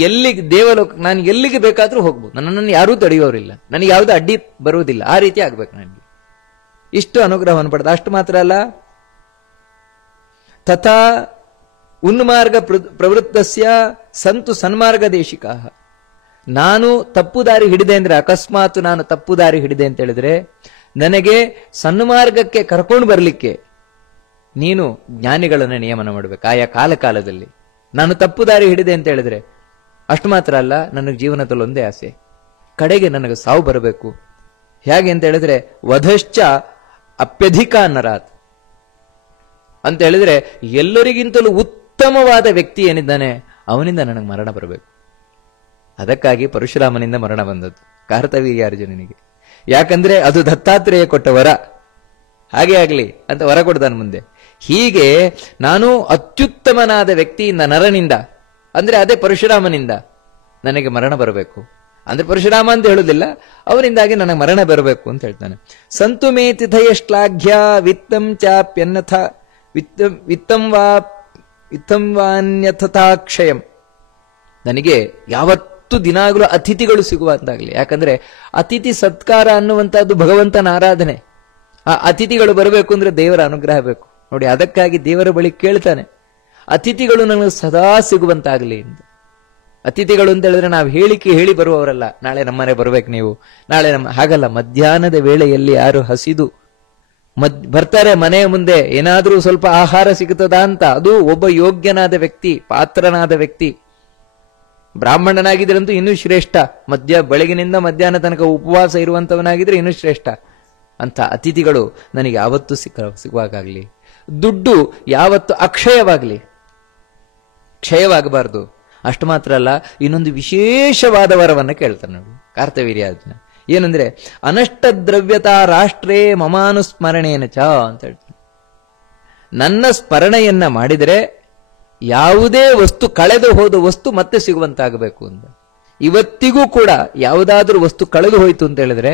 ಎಲ್ಲಿಗೆ ದೇವಲೋಕ, ನಾನು ಎಲ್ಲಿಗೆ ಬೇಕಾದರೂ ಹೋಗ್ಬೋದು. ನನ್ನನ್ನು ಯಾರೂ ತಡೆಯೋರಿಲ್ಲ, ನನಗೆ ಯಾವುದು ಅಡ್ಡಿ ಬರುವುದಿಲ್ಲ. ಆ ರೀತಿ ಆಗ್ಬೇಕು ನನಗೆ. ಇಷ್ಟು ಅನುಗ್ರಹವನ್ನು ಪಡೆದ. ಅಷ್ಟು ಮಾತ್ರ ಅಲ್ಲ, ತಥಾ ಉನ್ಮಾರ್ಗ ಪ್ರವೃತ್ತಸ್ಯ ಸಂತು ಸನ್ಮಾರ್ಗ ದೇಶಿಕಾ. ನಾನು ತಪ್ಪು ದಾರಿ ಹಿಡಿದೆ ಅಂದ್ರೆ, ಅಕಸ್ಮಾತ್ ನಾನು ತಪ್ಪು ದಾರಿ ಹಿಡಿದೆ ಅಂತ ಹೇಳಿದ್ರೆ ನನಗೆ ಸನ್ಮಾರ್ಗಕ್ಕೆ ಕರ್ಕೊಂಡು ಬರಲಿಕ್ಕೆ ನೀನು ಜ್ಞಾನಿಗಳನ್ನು ನಿಯಮನ ಮಾಡಬೇಕು ಆಯಾ ಕಾಲದಲ್ಲಿ. ನಾನು ತಪ್ಪು ದಾರಿ ಹಿಡಿದೆ ಅಂತ ಹೇಳಿದ್ರೆ ಅಷ್ಟು ಮಾತ್ರ ಅಲ್ಲ, ನನಗೆ ಜೀವನದಲ್ಲಿ ಒಂದೇ ಆಸೆ, ಕಡೆಗೆ ನನಗೆ ಸಾವು ಬರಬೇಕು. ಹೇಗೆ ಅಂತ ಹೇಳಿದ್ರೆ ವಧಶ್ಚ ಅಪ್ಯಧಿಕ ನರಾತ್ ಅಂತ ಹೇಳಿದ್ರೆ ಎಲ್ಲರಿಗಿಂತಲೂ ಉತ್ತಮವಾದ ವ್ಯಕ್ತಿ ಏನಿದ್ದಾನೆ ಅವನಿಂದ ನನಗೆ ಮರಣ ಬರಬೇಕು. ಅದಕ್ಕಾಗಿ ಪರಶುರಾಮನಿಂದ ಮರಣ ಬಂದದ್ದು ಕಾರ್ತವೀರ್ಯಾರ್ಜುನನಿಗೆ. ಯಾಕಂದ್ರೆ ಅದು ದತ್ತಾತ್ರೇಯ ಕೊಟ್ಟ ವರ. ಹಾಗೆ ಆಗ್ಲಿ ಅಂತ ವರ ಕೊಡ್ತಾನೆ ಮುಂದೆ. ಹೀಗೆ ನಾನು ಅತ್ಯುತ್ತಮನಾದ ವ್ಯಕ್ತಿಯಿಂದ, ನರನಿಂದ ಅಂದ್ರೆ ಅದೇ ಪರಶುರಾಮನಿಂದ ನನಗೆ ಮರಣ ಬರಬೇಕು. ಅಂದ್ರೆ ಪರಶುರಾಮ ಅಂತ ಹೇಳುದಿಲ್ಲ, ಅವರಿಂದಾಗಿ ನನಗೆ ಮರಣ ಬರಬೇಕು ಅಂತ ಹೇಳ್ತಾನೆ. ಸಂತು ಮೇ ತಿಥಯ ಶ್ಲಾಘ್ಯ ವಿತ್ತಂ ಚಾಪ್ಯನ್ಯಥ ವಿತ್ತಂ ವಾನ್ಯಥಾಕ್ಷಯಂ. ನನಗೆ ಯಾವತ್ತು ದಿನಾಗಲೂ ಅತಿಥಿಗಳು ಸಿಗುವಂತಾಗ್ಲಿ. ಯಾಕಂದ್ರೆ ಅತಿಥಿ ಸತ್ಕಾರ ಅನ್ನುವಂಥದ್ದು ಭಗವಂತನ ಆರಾಧನೆ. ಆ ಅತಿಥಿಗಳು ಬರಬೇಕು ಅಂದ್ರೆ ದೇವರ ಅನುಗ್ರಹ ಬೇಕು ನೋಡಿ. ಅದಕ್ಕಾಗಿ ದೇವರ ಬಳಿ ಕೇಳ್ತಾನೆ, ಅತಿಥಿಗಳು ನನಗೆ ಸದಾ ಸಿಗುವಂತಾಗ್ಲಿ ಅಂತ. ಅತಿಥಿಗಳು ಅಂತ ಹೇಳಿದ್ರೆ ನಾವು ಹೇಳಿ ಬರುವವರಲ್ಲ, ನಾಳೆ ನಮ್ಮನೆ ಬರ್ಬೇಕು ನೀವು, ನಾಳೆ ಹಾಗಲ್ಲ. ಮಧ್ಯಾಹ್ನದ ವೇಳೆಯಲ್ಲಿ ಯಾರು ಹಸಿದು ಬರ್ತಾರೆ ಮನೆಯ ಮುಂದೆ, ಏನಾದ್ರೂ ಸ್ವಲ್ಪ ಆಹಾರ ಸಿಗುತ್ತದಾ ಅಂತ, ಅದು ಒಬ್ಬ ಯೋಗ್ಯನಾದ ವ್ಯಕ್ತಿ, ಪಾತ್ರನಾದ ವ್ಯಕ್ತಿ, ಬ್ರಾಹ್ಮಣನಾಗಿದ್ರಂತೂ ಇನ್ನೂ ಶ್ರೇಷ್ಠ, ಬೆಳಗಿನಿಂದ ಮಧ್ಯಾಹ್ನ ತನಕ ಉಪವಾಸ ಇರುವಂತವನಾಗಿದ್ರೆ ಇನ್ನೂ ಶ್ರೇಷ್ಠ. ಅಂತ ಅತಿಥಿಗಳು ನನಗೆ ಯಾವತ್ತೂ ಸಿಗುವಾಗಲಿ, ದುಡ್ಡು ಯಾವತ್ತು ಅಕ್ಷಯವಾಗಲಿ, ಕ್ಷಯವಾಗಬಾರದು. ಅಷ್ಟು ಮಾತ್ರ ಅಲ್ಲ, ಇನ್ನೊಂದು ವಿಶೇಷವಾದ ವರವನ್ನು ಕೇಳ್ತಾನೆ ನೋಡಿ ಕಾರ್ತವೀರ್ಯಾರ್ಜುನ. ಏನಂದ್ರೆ ಅನಷ್ಟ ದ್ರವ್ಯತಾ ರಾಷ್ಟ್ರೇ ಮಮಾನುಸ್ಮರಣೇನ ಚ ಅಂತ ಹೇಳ್ತಾನೆ. ನನ್ನ ಸ್ಮರಣೆಯನ್ನ ಮಾಡಿದರೆ ಯಾವುದೇ ವಸ್ತು, ಕಳೆದು ಹೋದ ವಸ್ತು ಮತ್ತೆ ಸಿಗುವಂತಾಗಬೇಕು ಅಂತ. ಇವತ್ತಿಗೂ ಕೂಡ ಯಾವುದಾದ್ರೂ ವಸ್ತು ಕಳೆದು ಹೋಯಿತು ಅಂತ ಹೇಳಿದ್ರೆ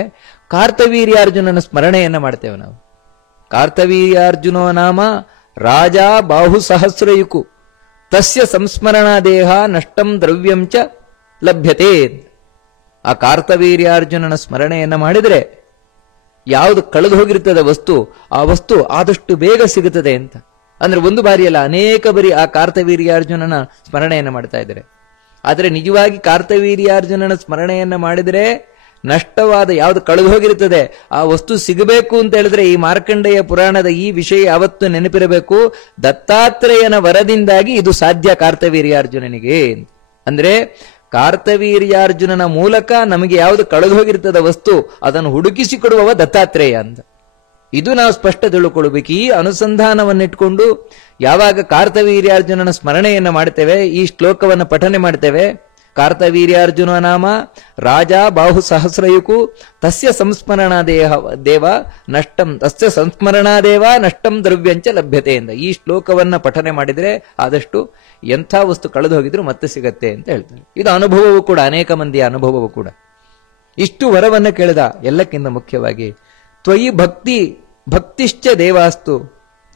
ಕಾರ್ತವೀರ್ಯಾರ್ಜುನನ ಸ್ಮರಣೆಯನ್ನ ಮಾಡ್ತೇವೆ ನಾವು. ಕಾರ್ತವೀರ್ಯಾರ್ಜುನೋ ನಾಮ ರಾಜ ಬಾಹು ಸಹಸ್ರಯುಕು ತಸ್ಯ ಸಂಸ್ಮರಣಾ ದೇಹ ನಷ್ಟಂ ದ್ರವ್ಯಂ ಚ ಲಭ್ಯತೆ. ಆ ಕಾರ್ತವೀರ್ಯಾರ್ಜುನನ ಸ್ಮರಣೆಯನ್ನ ಮಾಡಿದರೆ ಯಾವುದು ಕಳೆದು ಹೋಗಿರ್ತದೆ ವಸ್ತು, ಆ ವಸ್ತು ಆದಷ್ಟು ಬೇಗ ಸಿಗುತ್ತದೆ ಅಂತ. ಅಂದ್ರೆ ಒಂದು ಬಾರಿ ಅಲ್ಲ, ಅನೇಕ ಬಾರಿ ಆ ಕಾರ್ತವೀರ್ಯಾರ್ಜುನನ ಸ್ಮರಣೆಯನ್ನ ಮಾಡ್ತಾ ಇದ್ದಾರೆ. ಆದರೆ ನಿಜವಾಗಿ ಕಾರ್ತವೀರ್ಯಾರ್ಜುನನ ಸ್ಮರಣೆಯನ್ನ ಮಾಡಿದರೆ ನಷ್ಟವಾದ ಯಾವುದು ಕಳೆದು ಹೋಗಿರುತ್ತದೆ ಆ ವಸ್ತು ಸಿಗಬೇಕು ಅಂತ ಹೇಳಿದ್ರೆ ಈ ಮಾರ್ಕಂಡೇಯ ಪುರಾಣದ ಈ ವಿಷಯ ಯಾವತ್ತು ನೆನಪಿರಬೇಕು. ದತ್ತಾತ್ರೇಯನ ವರದಿಂದಾಗಿ ಇದು ಸಾಧ್ಯ ಕಾರ್ತವೀರ್ಯಾರ್ಜುನನಿಗೆ. ಅಂದ್ರೆ ಕಾರ್ತವೀರ್ಯಾರ್ಜುನನ ಮೂಲಕ ನಮಗೆ ಯಾವುದು ಕಳೆದು ಹೋಗಿರ್ತದ ವಸ್ತು ಅದನ್ನು ಹುಡುಕಿಸಿಕೊಡುವವ ದತ್ತಾತ್ರೇಯ ಅಂತ. ಇದು ನಾವು ಸ್ಪಷ್ಟ ತಿಳ್ಕೊಳ್ಬೇಕು. ಈ ಅನುಸಂಧಾನವನ್ನಿಟ್ಕೊಂಡು ಯಾವಾಗ ಕಾರ್ತವೀರ್ಯಾರ್ಜುನನ ಸ್ಮರಣೆಯನ್ನ ಮಾಡ್ತೇವೆ, ಈ ಶ್ಲೋಕವನ್ನು ಪಠನೆ ಮಾಡ್ತೇವೆ, ಕಾರ್ತವೀರ್ಯಾರ್ಜುನ ನಾಮ ರಾಜ ಬಾಹು ಸಹಸ್ರಯುಕು ತಸ್ಯ ಸಂಸ್ಮರಣಾದೇವ ನಷ್ಟಂ ತಸ್ಯ ಸಂಸ್ಮರಣಾದೇವ ನಷ್ಟಂ ದ್ರವ್ಯಂಚ ಲಭ್ಯತೆ ಎಂದ. ಈ ಶ್ಲೋಕವನ್ನ ಪಠನೆ ಮಾಡಿದ್ರೆ ಆದಷ್ಟು ಎಂಥ ವಸ್ತು ಕಳೆದು ಹೋಗಿದ್ರು ಮತ್ತೆ ಸಿಗತ್ತೆ ಅಂತ ಹೇಳ್ತಾರೆ. ಇದು ಅನುಭವವೂ ಕೂಡ, ಅನೇಕ ಮಂದಿಯ ಅನುಭವವೂ ಕೂಡ. ಇಷ್ಟು ವರವನ್ನ ಕೇಳಿದ. ಎಲ್ಲಕ್ಕಿಂತ ಮುಖ್ಯವಾಗಿ ತ್ವಯಿ ಭಕ್ತಿಶ್ಚ ದೇವಾಸ್ತು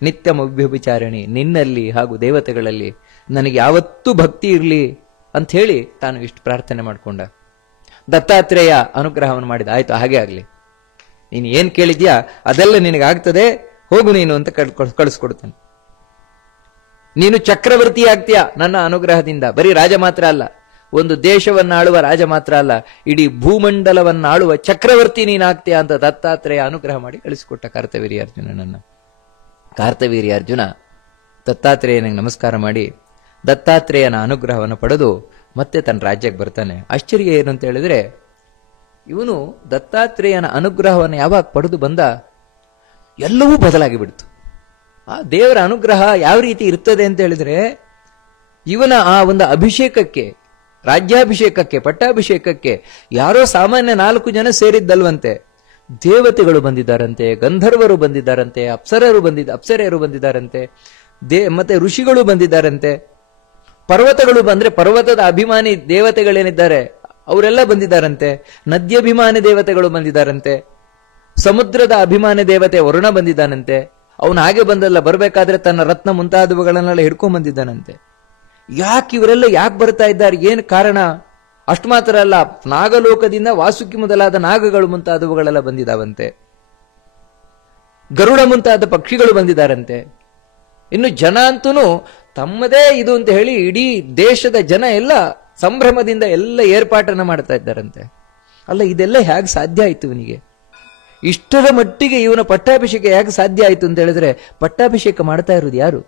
ನಿತ್ಯಮವ್ಯಭಿಚಾರಿಣಿ, ನಿನ್ನಲ್ಲಿ ಹಾಗೂ ದೇವತೆಗಳಲ್ಲಿ ನನಗೆ ಯಾವತ್ತೂ ಭಕ್ತಿ ಇರಲಿ ಅಂತ ಹೇಳಿ ತಾನು ಇಷ್ಟು ಪ್ರಾರ್ಥನೆ ಮಾಡಿಕೊಂಡ. ದತ್ತಾತ್ರೇಯ ಅನುಗ್ರಹವನ್ನು ಮಾಡಿದ. ಆಯ್ತು, ಹಾಗೆ ಆಗ್ಲಿ, ನೀನು ಏನ್ ಕೇಳಿದ್ಯಾ ಅದೆಲ್ಲ ನಿನಗಾಗ್ತದೆ, ಹೋಗು ನೀನು ಅಂತ ಕಳಿಸ್ಕೊಡ್ತಾನೆ. ನೀನು ಚಕ್ರವರ್ತಿ ಆಗ್ತೀಯಾ ನನ್ನ ಅನುಗ್ರಹದಿಂದ. ಬರೀ ರಾಜ ಮಾತ್ರ ಅಲ್ಲ, ಒಂದು ದೇಶವನ್ನಾಳುವ ರಾಜ ಮಾತ್ರ ಅಲ್ಲ, ಇಡೀ ಭೂಮಂಡಲವನ್ನಾಳುವ ಚಕ್ರವರ್ತಿ ನೀನಾಗ್ತೀಯಾ ಅಂತ ದತ್ತಾತ್ರೇಯ ಅನುಗ್ರಹ ಮಾಡಿ ಕಳಿಸಿಕೊಟ್ಟ ಕಾರ್ತವೀರ್ಯಾರ್ಜುನನನ್ನ. ಕಾರ್ತವೀರ್ಯಾರ್ಜುನ ದತ್ತಾತ್ರೇಯನಿಗೆ ನಮಸ್ಕಾರ ಮಾಡಿ ದತ್ತಾತ್ರೇಯನ ಅನುಗ್ರಹವನ್ನು ಪಡೆದು ಮತ್ತೆ ತನ್ನ ರಾಜ್ಯಕ್ಕೆ ಬರ್ತಾನೆ. ಆಶ್ಚರ್ಯ ಏನು ಅಂತ ಹೇಳಿದ್ರೆ, ಇವನು ದತ್ತಾತ್ರೇಯನ ಅನುಗ್ರಹವನ್ನು ಯಾವಾಗ ಪಡೆದು ಬಂದ, ಎಲ್ಲವೂ ಬದಲಾಗಿ ಬಿಡ್ತು. ಆ ದೇವರ ಅನುಗ್ರಹ ಯಾವ ರೀತಿ ಇರ್ತದೆ ಅಂತ ಹೇಳಿದ್ರೆ, ಇವನ ಆ ಒಂದು ಅಭಿಷೇಕಕ್ಕೆ, ರಾಜ್ಯಾಭಿಷೇಕಕ್ಕೆ, ಪಟ್ಟಾಭಿಷೇಕಕ್ಕೆ ಯಾರೋ ಸಾಮಾನ್ಯ 4 ಜನ ಸೇರಿದ್ದಲ್ವಂತೆ. ದೇವತೆಗಳು ಬಂದಿದ್ದಾರಂತೆ, ಗಂಧರ್ವರು ಬಂದಿದ್ದಾರಂತೆ, ಅಪ್ಸರೆಯರು ಬಂದಿದ್ದಾರಂತೆ, ಮತ್ತೆ ಋಷಿಗಳು ಬಂದಿದ್ದಾರಂತೆ, ಪರ್ವತಗಳು ಬಂದ್ರೆ ಪರ್ವತದ ಅಭಿಮಾನಿ ದೇವತೆಗಳೇನಿದ್ದಾರೆ ಅವರೆಲ್ಲ ಬಂದಿದ್ದಾರಂತೆ, ನದ್ಯಭಿಮಾನಿ ದೇವತೆಗಳು ಬಂದಿದ್ದಾರಂತೆ, ಸಮುದ್ರದ ಅಭಿಮಾನಿ ದೇವತೆ ವರುಣ ಬಂದಿದ್ದಾನಂತೆ. ಅವನು ಹಾಗೆ ಬಂದಲ್ಲ, ಬರಬೇಕಾದ್ರೆ ತನ್ನ ರತ್ನ ಮುಂತಾದವುಗಳನ್ನೆಲ್ಲ ಹಿಡ್ಕೊಂಡ್ ಬಂದಿದ್ದಾನಂತೆ. ಇವರೆಲ್ಲ ಯಾಕೆ ಬರ್ತಾ ಇದ್ದಾರೆ, ಏನ್ ಕಾರಣ? ಅಷ್ಟು ಮಾತ್ರ ಅಲ್ಲ, ನಾಗಲೋಕದಿಂದ ವಾಸುಕಿ ಮೊದಲಾದ ನಾಗಗಳು ಮುಂತಾದವುಗಳೆಲ್ಲ ಬಂದಿದ್ದಾವಂತೆ, ಗರುಡ ಮುಂತಾದ ಪಕ್ಷಿಗಳು ಬಂದಿದ್ದಾರಂತೆ. ಇನ್ನು ಜನ ಅಂತೂ ತಮ್ಮದೇ ಇದು ಅಂತ ಹೇಳಿ ಇಡೀ ದೇಶದ ಜನ ಎಲ್ಲ ಸಂಭ್ರಮದಿಂದ ಎಲ್ಲ ಏರ್ಪಾಟನ್ನ ಮಾಡ್ತಾ ಇದ್ದಾರಂತೆ. ಅಲ್ಲ, ಇದೆಲ್ಲ ಹೇಗೆ ಸಾಧ್ಯ ಆಯ್ತು ಇವನಿಗೆ? ಇಷ್ಟರ ಮಟ್ಟಿಗೆ ಇವನ ಪಟ್ಟಾಭಿಷೇಕ ಹೇಗೆ ಸಾಧ್ಯ ಆಯ್ತು ಅಂತ ಹೇಳಿದ್ರೆ, ಪಟ್ಟಾಭಿಷೇಕ ಮಾಡ್ತಾ ಇರೋದು ಯಾರು?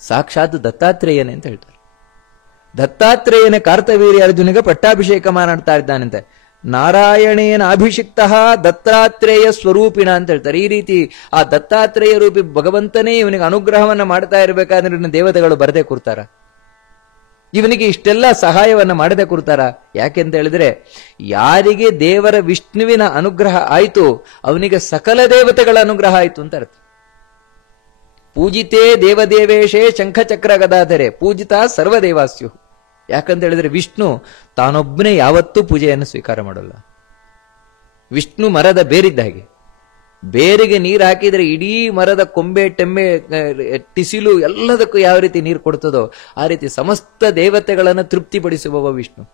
ಸಾಕ್ಷಾತ್ ದತ್ತಾತ್ರೇಯನೇ ಅಂತ ಹೇಳ್ತಾರೆ. ದತ್ತಾತ್ರೇಯನೇ ಕಾರ್ತವೀರ್ಯಾರ್ಜುನಿಗೆ ಪಟ್ಟಾಭಿಷೇಕ ಮಾಡ್ತಾ ಇದ್ದಾನಂತೆ. ನಾರಾಯಣೇನ ಅಭಿಷಿಕ್ತ ದತ್ತಾತ್ರೇಯ ಸ್ವರೂಪಿಣ ಅಂತ ಹೇಳ್ತಾರೆ. ಈ ರೀತಿ ಆ ದತ್ತಾತ್ರೇಯ ರೂಪಿ ಭಗವಂತನೇ ಇವನಿಗೆ ಅನುಗ್ರಹವನ್ನ ಮಾಡ್ತಾ ಇರಬೇಕಾದ್ರೆ ದೇವತೆಗಳು ಬರದೇ ಕೂರ್ತಾರ? ಇವನಿಗೆ ಇಷ್ಟೆಲ್ಲ ಸಹಾಯವನ್ನ ಮಾಡದೆ ಕೂರ್ತಾರ? ಯಾಕೆಂತ ಹೇಳಿದ್ರೆ, ಯಾರಿಗೆ ದೇವರ ವಿಷ್ಣುವಿನ ಅನುಗ್ರಹ ಆಯ್ತು ಅವನಿಗೆ ಸಕಲ ದೇವತೆಗಳ ಅನುಗ್ರಹ ಆಯ್ತು ಅಂತ ಅರ್ಥ. ಪೂಜಿತೇ ದೇವದೇವೇಶೇ ಶಂಖಚಕ್ರ ಗದಾಧರೆ ಪೂಜಿತ ಸರ್ವದೇವಾಸ್ಯು. ಯಾಕಂತ ಹೇಳಿದ್ರೆ ವಿಷ್ಣು ತಾನೊಬ್ಬನೇ ಯಾವತ್ತೂ ಪೂಜೆಯನ್ನು ಸ್ವೀಕಾರ ಮಾಡಲ್ಲ. ವಿಷ್ಣು ಮರದ ಬೇರಿದ್ದ ಹಾಗೆ, ಬೇರಿಗೆ ನೀರು ಹಾಕಿದ್ರೆ ಇಡೀ ಮರದ ಕೊಂಬೆ ಟೆಂಬೆ ಟಿಸಿಲು ಎಲ್ಲದಕ್ಕೂ ಯಾವ ರೀತಿ ನೀರು ಕೊಡ್ತದೋ ಆ ರೀತಿ ಸಮಸ್ತ ದೇವತೆಗಳನ್ನು ತೃಪ್ತಿಪಡಿಸುವವ ವಿಷ್ಣು.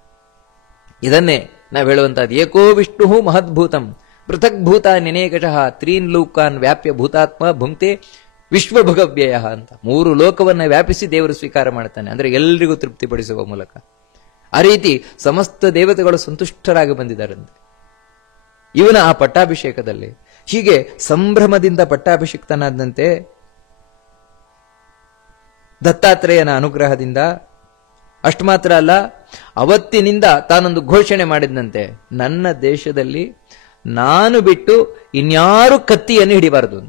ಇದನ್ನೇ ನಾವು ಹೇಳುವಂತಹದ್ದು, ಏಕೋ ವಿಷ್ಣು ಮಹದ್ಭೂತಂ ಪೃಥಕ್ ಭೂತ ನಿನೇಕಶಃ ತ್ರೀನ್ ಲೋಕಾನ್ ವ್ಯಾಪ್ಯ ಭೂತಾತ್ಮ ಭುಂಕ್ತೆ ವಿಶ್ವಭಗವ್ಯಯ ಅಂತ. 3 ಲೋಕವನ್ನ ವ್ಯಾಪಿಸಿ ದೇವರು ಸ್ವೀಕಾರ ಮಾಡ್ತಾನೆ, ಅಂದ್ರೆ ಎಲ್ರಿಗೂ ತೃಪ್ತಿಪಡಿಸುವ ಮೂಲಕ. ಆ ರೀತಿ ಸಮಸ್ತ ದೇವತೆಗಳು ಸಂತುಷ್ಟರಾಗಿ ಬಂದಿದ್ದಾರಂತೆ ಇವನ ಆ ಪಟ್ಟಾಭಿಷೇಕದಲ್ಲಿ. ಹೀಗೆ ಸಂಭ್ರಮದಿಂದ ಪಟ್ಟಾಭಿಷಿಕ್ತನಾದಂತೆ ದತ್ತಾತ್ರೇಯನ ಅನುಗ್ರಹದಿಂದ. ಅಷ್ಟು ಮಾತ್ರ ಅಲ್ಲ, ಅವತ್ತಿನಿಂದ ತಾನೊಂದು ಘೋಷಣೆ ಮಾಡಿದಂತೆ, ನನ್ನ ದೇಶದಲ್ಲಿ ನಾನು ಬಿಟ್ಟು ಇನ್ಯಾರು ಕತ್ತಿಯನ್ನು ಹಿಡಿಬಾರದು,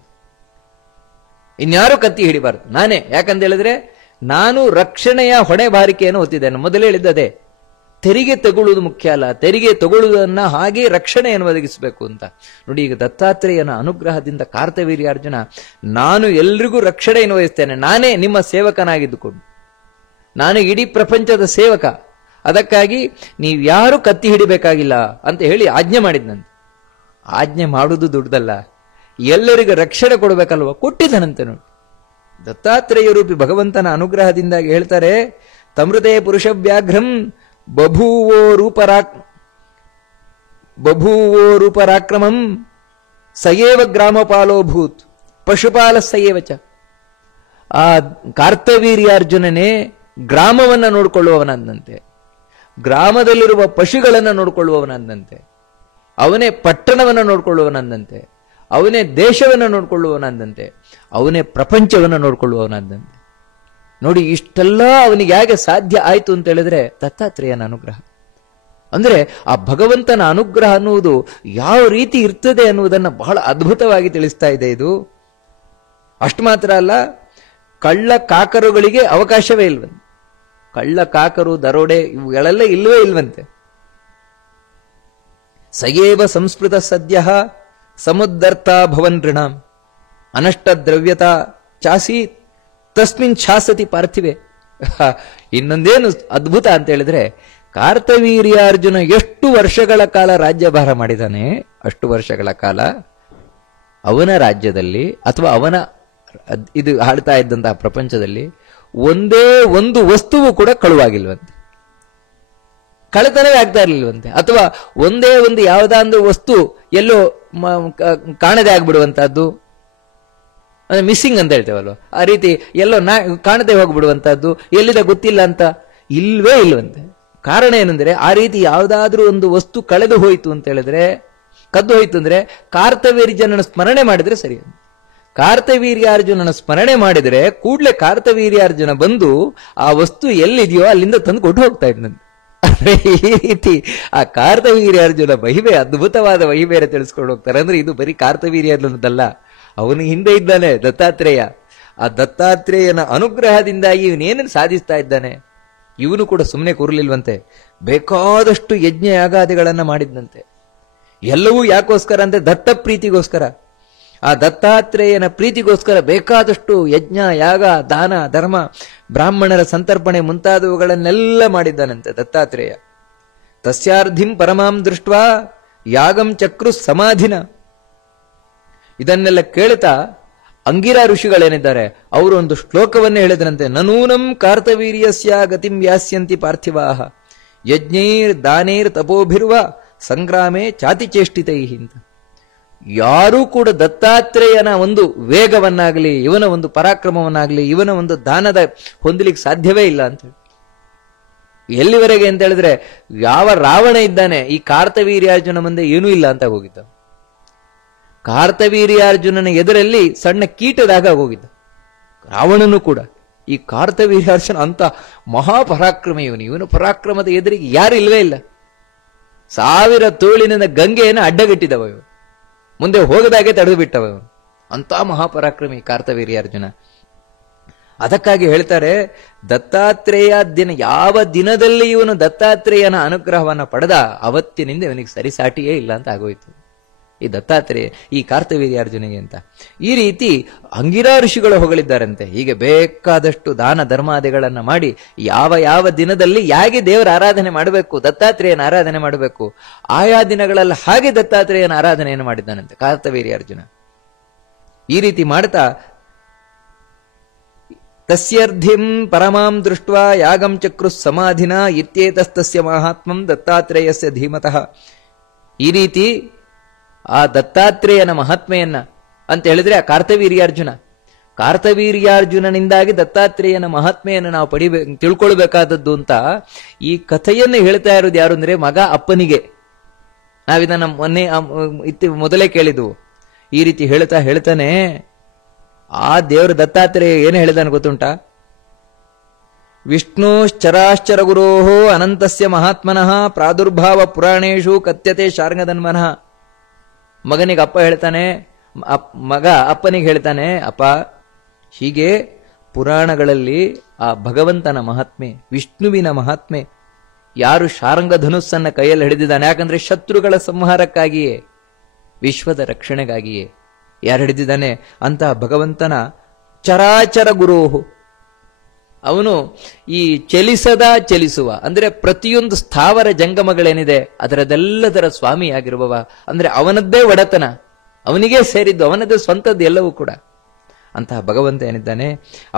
ಇನ್ಯಾರು ಕತ್ತಿ ಹಿಡಿಬಾರದು, ನಾನೇ. ಯಾಕಂತ ಹೇಳಿದ್ರೆ ನಾನು ರಕ್ಷಣೆಯ ಹೊಣೆ ಬಾರಿಕೆಯನ್ನು ಹೊತ್ತಿದ್ದೇನೆ. ಮೊದಲೇ ಹೇಳಿದ್ದದೆ, ತೆರಿಗೆ ತಗೊಳ್ಳುವುದು ಮುಖ್ಯ ಅಲ್ಲ, ತೆರಿಗೆ ತಗೊಳ್ಳುವುದನ್ನ ಹಾಗೆ ರಕ್ಷಣೆಯನ್ನು ಒದಗಿಸಬೇಕು ಅಂತ. ನೋಡಿ, ಈಗ ದತ್ತಾತ್ರೇಯನ ಅನುಗ್ರಹದಿಂದ ಕಾರ್ತವೀರ್ಯಾರ್ಜುನ, ನಾನು ಎಲ್ರಿಗೂ ರಕ್ಷಣೆಯನ್ನು ವಹಿಸ್ತೇನೆ, ನಾನೇ ನಿಮ್ಮ ಸೇವಕನಾಗಿದ್ದುಕೊಂಡು, ನಾನು ಇಡೀ ಪ್ರಪಂಚದ ಸೇವಕ, ಅದಕ್ಕಾಗಿ ನೀವ್ಯಾರು ಕತ್ತಿ ಹಿಡಿಬೇಕಾಗಿಲ್ಲ ಅಂತ ಹೇಳಿ ಆಜ್ಞೆ ಮಾಡಿದ್ನಂತೆ. ಆಜ್ಞೆ ಮಾಡುವುದು ದುಡ್ಡಲ್ಲ, ಎಲ್ಲರಿಗೂ ರಕ್ಷಣೆ ಕೊಡಬೇಕಲ್ವ, ಕೊಟ್ಟಿದ್ದನಂತೆ. ನೋಡಿ, ದತ್ತಾತ್ರೇಯ ರೂಪಿ ಭಗವಂತನ ಅನುಗ್ರಹದಿಂದಾಗಿ ಹೇಳ್ತಾರೆ, ತಮೃತೆ ಪುರುಷ ವ್ಯಾಘ್ರಂ ಬಭೂವೋ ರೂಪರಾಕ್ರಮಂ ಸಯೇವ ಗ್ರಾಮಪಾಲೋಭೂತ್ ಪಶುಪಾಲ ಸಯೇವಚ. ಆ ಕಾರ್ತವೀರ್ಯಾರ್ಜುನನೇ ಗ್ರಾಮವನ್ನ ನೋಡಿಕೊಳ್ಳುವವನಂದಂತೆ, ಗ್ರಾಮದಲ್ಲಿರುವ ಪಶುಗಳನ್ನು ನೋಡಿಕೊಳ್ಳುವವನಂದಂತೆ, ಅವನೇ ಪಟ್ಟಣವನ್ನು ನೋಡಿಕೊಳ್ಳುವವನಂದಂತೆ, ಅವನೇ ದೇಶವನ್ನು ನೋಡಿಕೊಳ್ಳುವವನಂದಂತೆ, ಅವನೇ ಪ್ರಪಂಚವನ್ನು ನೋಡಿಕೊಳ್ಳುವವನಂದಂತೆ. ನೋಡಿ, ಇಷ್ಟೆಲ್ಲ ಅವನಿಗೆ ಹೇಗೆ ಸಾಧ್ಯ ಆಯ್ತು ಅಂತ ಹೇಳಿದ್ರೆ ದತ್ತಾತ್ರೇಯನ ಅನುಗ್ರಹ. ಅಂದ್ರೆ ಆ ಭಗವಂತನ ಅನುಗ್ರಹ ಅನ್ನುವುದು ಯಾವ ರೀತಿ ಇರ್ತದೆ ಅನ್ನುವುದನ್ನು ಬಹಳ ಅದ್ಭುತವಾಗಿ ತಿಳಿಸ್ತಾ ಇದೆ ಇದು. ಅಷ್ಟು ಮಾತ್ರ ಅಲ್ಲ, ಕಳ್ಳ ಕಾಕರುಗಳಿಗೆ ಅವಕಾಶವೇ ಇಲ್ವಂತೆ. ಕಳ್ಳ ಕಾಕರು ದರೋಡೆ ಇವುಗಳೆಲ್ಲ ಇಲ್ವೇ ಇಲ್ವಂತೆ. ಸಯೇವ ಸಂಸ್ಕೃತ ಸದ್ಯ ಸಮುದ್ದರ್ಥ ಭವನ್ ಋಣಾಂ ಅನಷ್ಟ ದ್ರವ್ಯತಾ ಚಾಸಿ ತಸ್ಮಿನ್ ಛಾಸತಿ ಪಾರ್ಥಿವೆ. ಇನ್ನೊಂದೇನು ಅದ್ಭುತ ಅಂತ ಹೇಳಿದ್ರೆ, ಕಾರ್ತವೀರ್ಯಾರ್ಜುನ ಎಷ್ಟು ವರ್ಷಗಳ ಕಾಲ ರಾಜ್ಯಭಾರ ಮಾಡಿದಾನೆ, ಅಷ್ಟು ವರ್ಷಗಳ ಕಾಲ ಅವನ ರಾಜ್ಯದಲ್ಲಿ ಅಥವಾ ಅವನ ಇದು ಆಳ್ತಾ ಇದ್ದಂತಹ ಪ್ರಪಂಚದಲ್ಲಿ ಒಂದೇ ಒಂದು ವಸ್ತುವು ಕೂಡ ಕಳುವಾಗಿಲ್ವಂತೆ, ಕಳೆತನವೇ ಆಗ್ತಾ ಇರ್ಲಿಲ್ವಂತೆ. ಅಥವಾ ಒಂದೇ ಒಂದು ಯಾವುದಾದ್ರೂ ವಸ್ತು ಎಲ್ಲೋ ಕಾಣದೆ ಆಗ್ಬಿಡುವಂತಹದ್ದು, ಮಿಸ್ಸಿಂಗ್ ಅಂತ ಹೇಳ್ತೇವಲ್ವ, ಆ ರೀತಿ ಎಲ್ಲೋ ಕಾಣದೆ ಹೋಗ್ಬಿಡುವಂತಹದ್ದು, ಎಲ್ಲಿದೆ ಗೊತ್ತಿಲ್ಲ ಅಂತ ಇಲ್ವೇ ಇಲ್ವಂತೆ. ಕಾರಣ ಏನಂದ್ರೆ, ಆ ರೀತಿ ಯಾವುದಾದ್ರೂ ಒಂದು ವಸ್ತು ಕಳೆದು ಹೋಯಿತು ಅಂತ ಹೇಳಿದ್ರೆ, ಕದ್ದು ಹೋಯ್ತು ಅಂದ್ರೆ ಕಾರ್ತವೀರ್ಯನ ಸ್ಮರಣೆ ಮಾಡಿದ್ರೆ ಸರಿ. ಕಾರ್ತವೀರ್ಯಾರ್ಜುನನ ಸ್ಮರಣೆ ಮಾಡಿದ್ರೆ ಕೂಡ್ಲೆ ಕಾರ್ತವೀರ್ಯಾರ್ಜುನ ಬಂದು ಆ ವಸ್ತು ಎಲ್ಲಿದೆಯೋ ಅಲ್ಲಿಂದ ತಂದು ಕೊಟ್ಟು ಹೋಗ್ತಾ ಇದ್ದಂತೆ. ಈ ರೀತಿ ಆ ಕಾರ್ತವೀರ್ಯಾರ್ಜುನ ಮಹಿಮೆ, ಅದ್ಭುತವಾದ ಮಹಿಮೆಯನ್ನು ತಿಳಿಸ್ಕೊಂಡು ಹೋಗ್ತಾರೆ. ಅಂದ್ರೆ ಇದು ಬರೀ ಕಾರ್ತವೀರ್ಯಾರ್ಜುನದಲ್ಲ, ಅವನು ಹಿಂದೆ ಇದ್ದಾನೆ ದತ್ತಾತ್ರೇಯ. ಆ ದತ್ತಾತ್ರೇಯನ ಅನುಗ್ರಹದಿಂದಾಗಿ ಇವನೇನೇನು ಸಾಧಿಸ್ತಾ ಇದ್ದಾನೆ. ಇವನು ಕೂಡ ಸುಮ್ಮನೆ ಕೂರಲಿಲ್ವಂತೆ, ಬೇಕಾದಷ್ಟು ಯಜ್ಞ ಯಾಗಾದಿಗಳನ್ನ ಮಾಡಿದ್ದಂತೆ. ಎಲ್ಲವೂ ಯಾಕೋಸ್ಕರ ಅಂದ್ರೆ ದತ್ತ ಪ್ರೀತಿಗೋಸ್ಕರ, ಆ ದತ್ತಾತ್ರೇಯನ ಪ್ರೀತಿಗೋಸ್ಕರ ಬೇಕಾದಷ್ಟು ಯಜ್ಞ ಯಾಗ ದಾನ ಧರ್ಮ ಬ್ರಾಹ್ಮಣರ ಸಂತರ್ಪಣೆ ಮುಂತಾದವುಗಳನ್ನೆಲ್ಲ ಮಾಡಿದ್ದಾನಂತೆ ದತ್ತಾತ್ರೇಯ. ತಸ್ಯಾರ್ಧಿಂ ಪರಮಾಂ ದೃಷ್ಟ್ವಾ ಯಾಗಂ ಚಕ್ರು ಸಮಾಧಿನ. ಇದನ್ನೆಲ್ಲ ಕೇಳ್ತಾ ಅಂಗಿರಾ ಋಷಿಗಳೇನಿದ್ದಾರೆ ಅವರು ಒಂದು ಶ್ಲೋಕವನ್ನೇ ಹೇಳಿದ್ರಂತೆ, ನನೂನಂ ಕಾರ್ತವೀರ್ಯಸ್ಯ ಗತಿಂ ಯಾಸ್ಯಂತಿ ಪಾರ್ಥಿವಾಹ ಯಜ್ಞೈರ್ ದಾನೇರ್ ತಪೋಭಿರ್ವ ಸಂಗ್ರಾಮೇ ಚಾತಿಚೇಷ್ಟಿತೈ ಅಂತ. ಯಾರೂ ಕೂಡ ದತ್ತಾತ್ರೇಯನ ಒಂದು ವೇಗವನ್ನಾಗಲಿ ಇವನ ಒಂದು ಪರಾಕ್ರಮವನ್ನಾಗಲಿ ಇವನ ಒಂದು ದಾನದ ಹೊಂದಲಿಕ್ಕೆ ಸಾಧ್ಯವೇ ಇಲ್ಲ ಅಂತ ಹೇಳಿ. ಎಲ್ಲಿವರೆಗೆ ಅಂತ ಹೇಳಿದ್ರೆ, ಯಾವ ರಾವಣ ಇದ್ದಾನೆ ಈ ಕಾರ್ತವೀರ್ಯಾರ್ಜುನ ಮುಂದೆ ಏನೂ ಇಲ್ಲ ಅಂತ ಹೋಗಿದ್ದ. ಕಾರ್ತವೀರ್ಯಾರ್ಜುನನ ಎದುರಲ್ಲಿ ಸಣ್ಣ ಕೀಟದಾಗ ಹೋಗಿದ್ದ ರಾವಣನು ಕೂಡ. ಈ ಕಾರ್ತವೀರ್ಯಾರ್ಜುನ ಅಂತ ಮಹಾಪರಾಕ್ರಮ ಇವನು ಪರಾಕ್ರಮದ ಎದುರಿಗೆ ಯಾರು ಇಲ್ವೇ ಇಲ್ಲ. 1000 ತೋಳಿನಿಂದ ಗಂಗೆಯನ್ನು ಅಡ್ಡಗಟ್ಟಿದವ ಇವರು, ಮುಂದೆ ಹೋಗದಾಗೆ ತಡೆದು ಬಿಟ್ಟವ ಇವನು. ಅಂತ ಮಹಾಪರಾಕ್ರಮಿ ಕಾರ್ತವೀರ್ಯಾರ್ಜುನ. ಅದಕ್ಕಾಗಿ ಹೇಳ್ತಾರೆ, ದತ್ತಾತ್ರೇಯ ದಿನ, ಯಾವ ದಿನದಲ್ಲಿ ಇವನು ದತ್ತಾತ್ರೇಯನ ಅನುಗ್ರಹವನ್ನ ಪಡೆದ ಅವತ್ತಿನಿಂದ ಇವನಿಗೆ ಸರಿಸಾಟಿಯೇ ಇಲ್ಲ ಅಂತ ಆಗೋಯ್ತು ಈ ದತ್ತಾತ್ರೇಯ ಈ ಕಾರ್ತವೀರ್ಯಾರ್ಜುನಿಗೆ ಅಂತ. ಈ ರೀತಿ ಅಂಗಿರಾ ಋಷಿಗಳು ಹೊಗಳಿದ್ದಾರಂತೆ. ಹೀಗೆ ಬೇಕಾದಷ್ಟು ದಾನ ಧರ್ಮಾದಿಗಳನ್ನ ಮಾಡಿ ಯಾವ ಯಾವ ದಿನದಲ್ಲಿ ಹೇಗೆ ದೇವರ ಆರಾಧನೆ ಮಾಡಬೇಕು, ದತ್ತಾತ್ರೇಯನ ಆರಾಧನೆ ಮಾಡಬೇಕು, ಆಯಾ ದಿನಗಳಲ್ಲಿ ಹಾಗೆ ದತ್ತಾತ್ರೇಯನ ಆರಾಧನೆಯನ್ನು ಮಾಡಿದ್ದಾನಂತೆ ಕಾರ್ತವೀರ್ಯಾರ್ಜುನ. ಈ ರೀತಿ ಮಾಡ್ತಾ ತಸ್ಯರ್ಧಿಂ ಪರಮಾಂ ದೃಷ್ಟ್ವಾ ಯಾಗಂ ಚಕ್ರು ಸಮಾಧಿನ ಇತ್ಯೇತಸ್ತಸ್ಯ ಮಹಾತ್ಮಂ ದತ್ತಾತ್ರೇಯಸ್ಯ ಧೀಮತಃ. ಈ ರೀತಿ ಆ ದತ್ತಾತ್ರೇಯನ ಮಹಾತ್ಮೆಯನ್ನ ಅಂತ ಹೇಳಿದ್ರೆ ಆ ಕಾರ್ತವೀರ್ಯಾರ್ಜುನನಿಂದಾಗಿ ದತ್ತಾತ್ರೇಯನ ಮಹಾತ್ಮೆಯನ್ನು ನಾವು ತಿಳ್ಕೊಳ್ಬೇಕಾದದ್ದು ಅಂತ ಈ ಕಥೆಯನ್ನು ಹೇಳ್ತಾ ಇರೋದು ಯಾರು ಅಂದ್ರೆ ಮಗ ಅಪ್ಪನಿಗೆ. ನಾವಿದನ್ನ ಮೊದಲೇ ಕೇಳಿದ್ವು. ಈ ರೀತಿ ಹೇಳ್ತಾನೆ ಆ ದೇವರ ದತ್ತಾತ್ರೇಯ ಏನು ಹೇಳಿದಾನೆ ಗೊತ್ತುಂಟಾ? ವಿಷ್ಣುಶ್ಚರಾಶ್ಚರ ಗುರೋಹೋ ಅನಂತಸ್ಯ ಮಹಾತ್ಮನಃ ಪ್ರಾದುರ್ಭಾವ ಪುರಾಣೇಶು ಕಥ್ಯತೆ ಶಾರ್ಂಗಧನ್ಮನಃ. ಮಗನಿಗೆ ಅಪ್ಪ ಹೇಳ್ತಾನೆ, ಮಗ ಅಪ್ಪನಿಗೆ ಹೇಳ್ತಾನೆ, ಅಪ್ಪ ಹೀಗೆ ಪುರಾಣಗಳಲ್ಲಿ ಆ ಭಗವಂತನ ಮಹಾತ್ಮೆ, ವಿಷ್ಣುವಿನ ಮಹಾತ್ಮೆ, ಯಾರು ಶಾರಂಗ ಧನುಸ್ಸನ್ನ ಕೈಯಲ್ಲಿ ಹಿಡಿದಿದ್ದಾನೆ, ಯಾಕಂದ್ರೆ ಶತ್ರುಗಳ ಸಂಹಾರಕ್ಕಾಗಿಯೇ, ವಿಶ್ವದ ರಕ್ಷಣೆಗಾಗಿಯೇ ಯಾರು ಹಿಡಿದಿದ್ದಾನೆ ಅಂತ ಭಗವಂತನ ಚರಾಚರ ಗುರೋಹು. ಅವನು ಈ ಚಲಿಸುವ ಅಂದ್ರೆ ಪ್ರತಿಯೊಂದು ಸ್ಥಾವರ ಜಂಗಮಗಳೇನಿದೆ ಅದರದೆಲ್ಲದರ ಸ್ವಾಮಿಯಾಗಿರುವವ, ಅಂದ್ರೆ ಅವನದ್ದೇ ಒಡೆತನ, ಅವನಿಗೇ ಸೇರಿದ್ದು, ಅವನದ್ದೇ ಸ್ವಂತದ್ದು ಎಲ್ಲವೂ ಕೂಡ. ಅಂತಹ ಭಗವಂತ ಏನಿದ್ದಾನೆ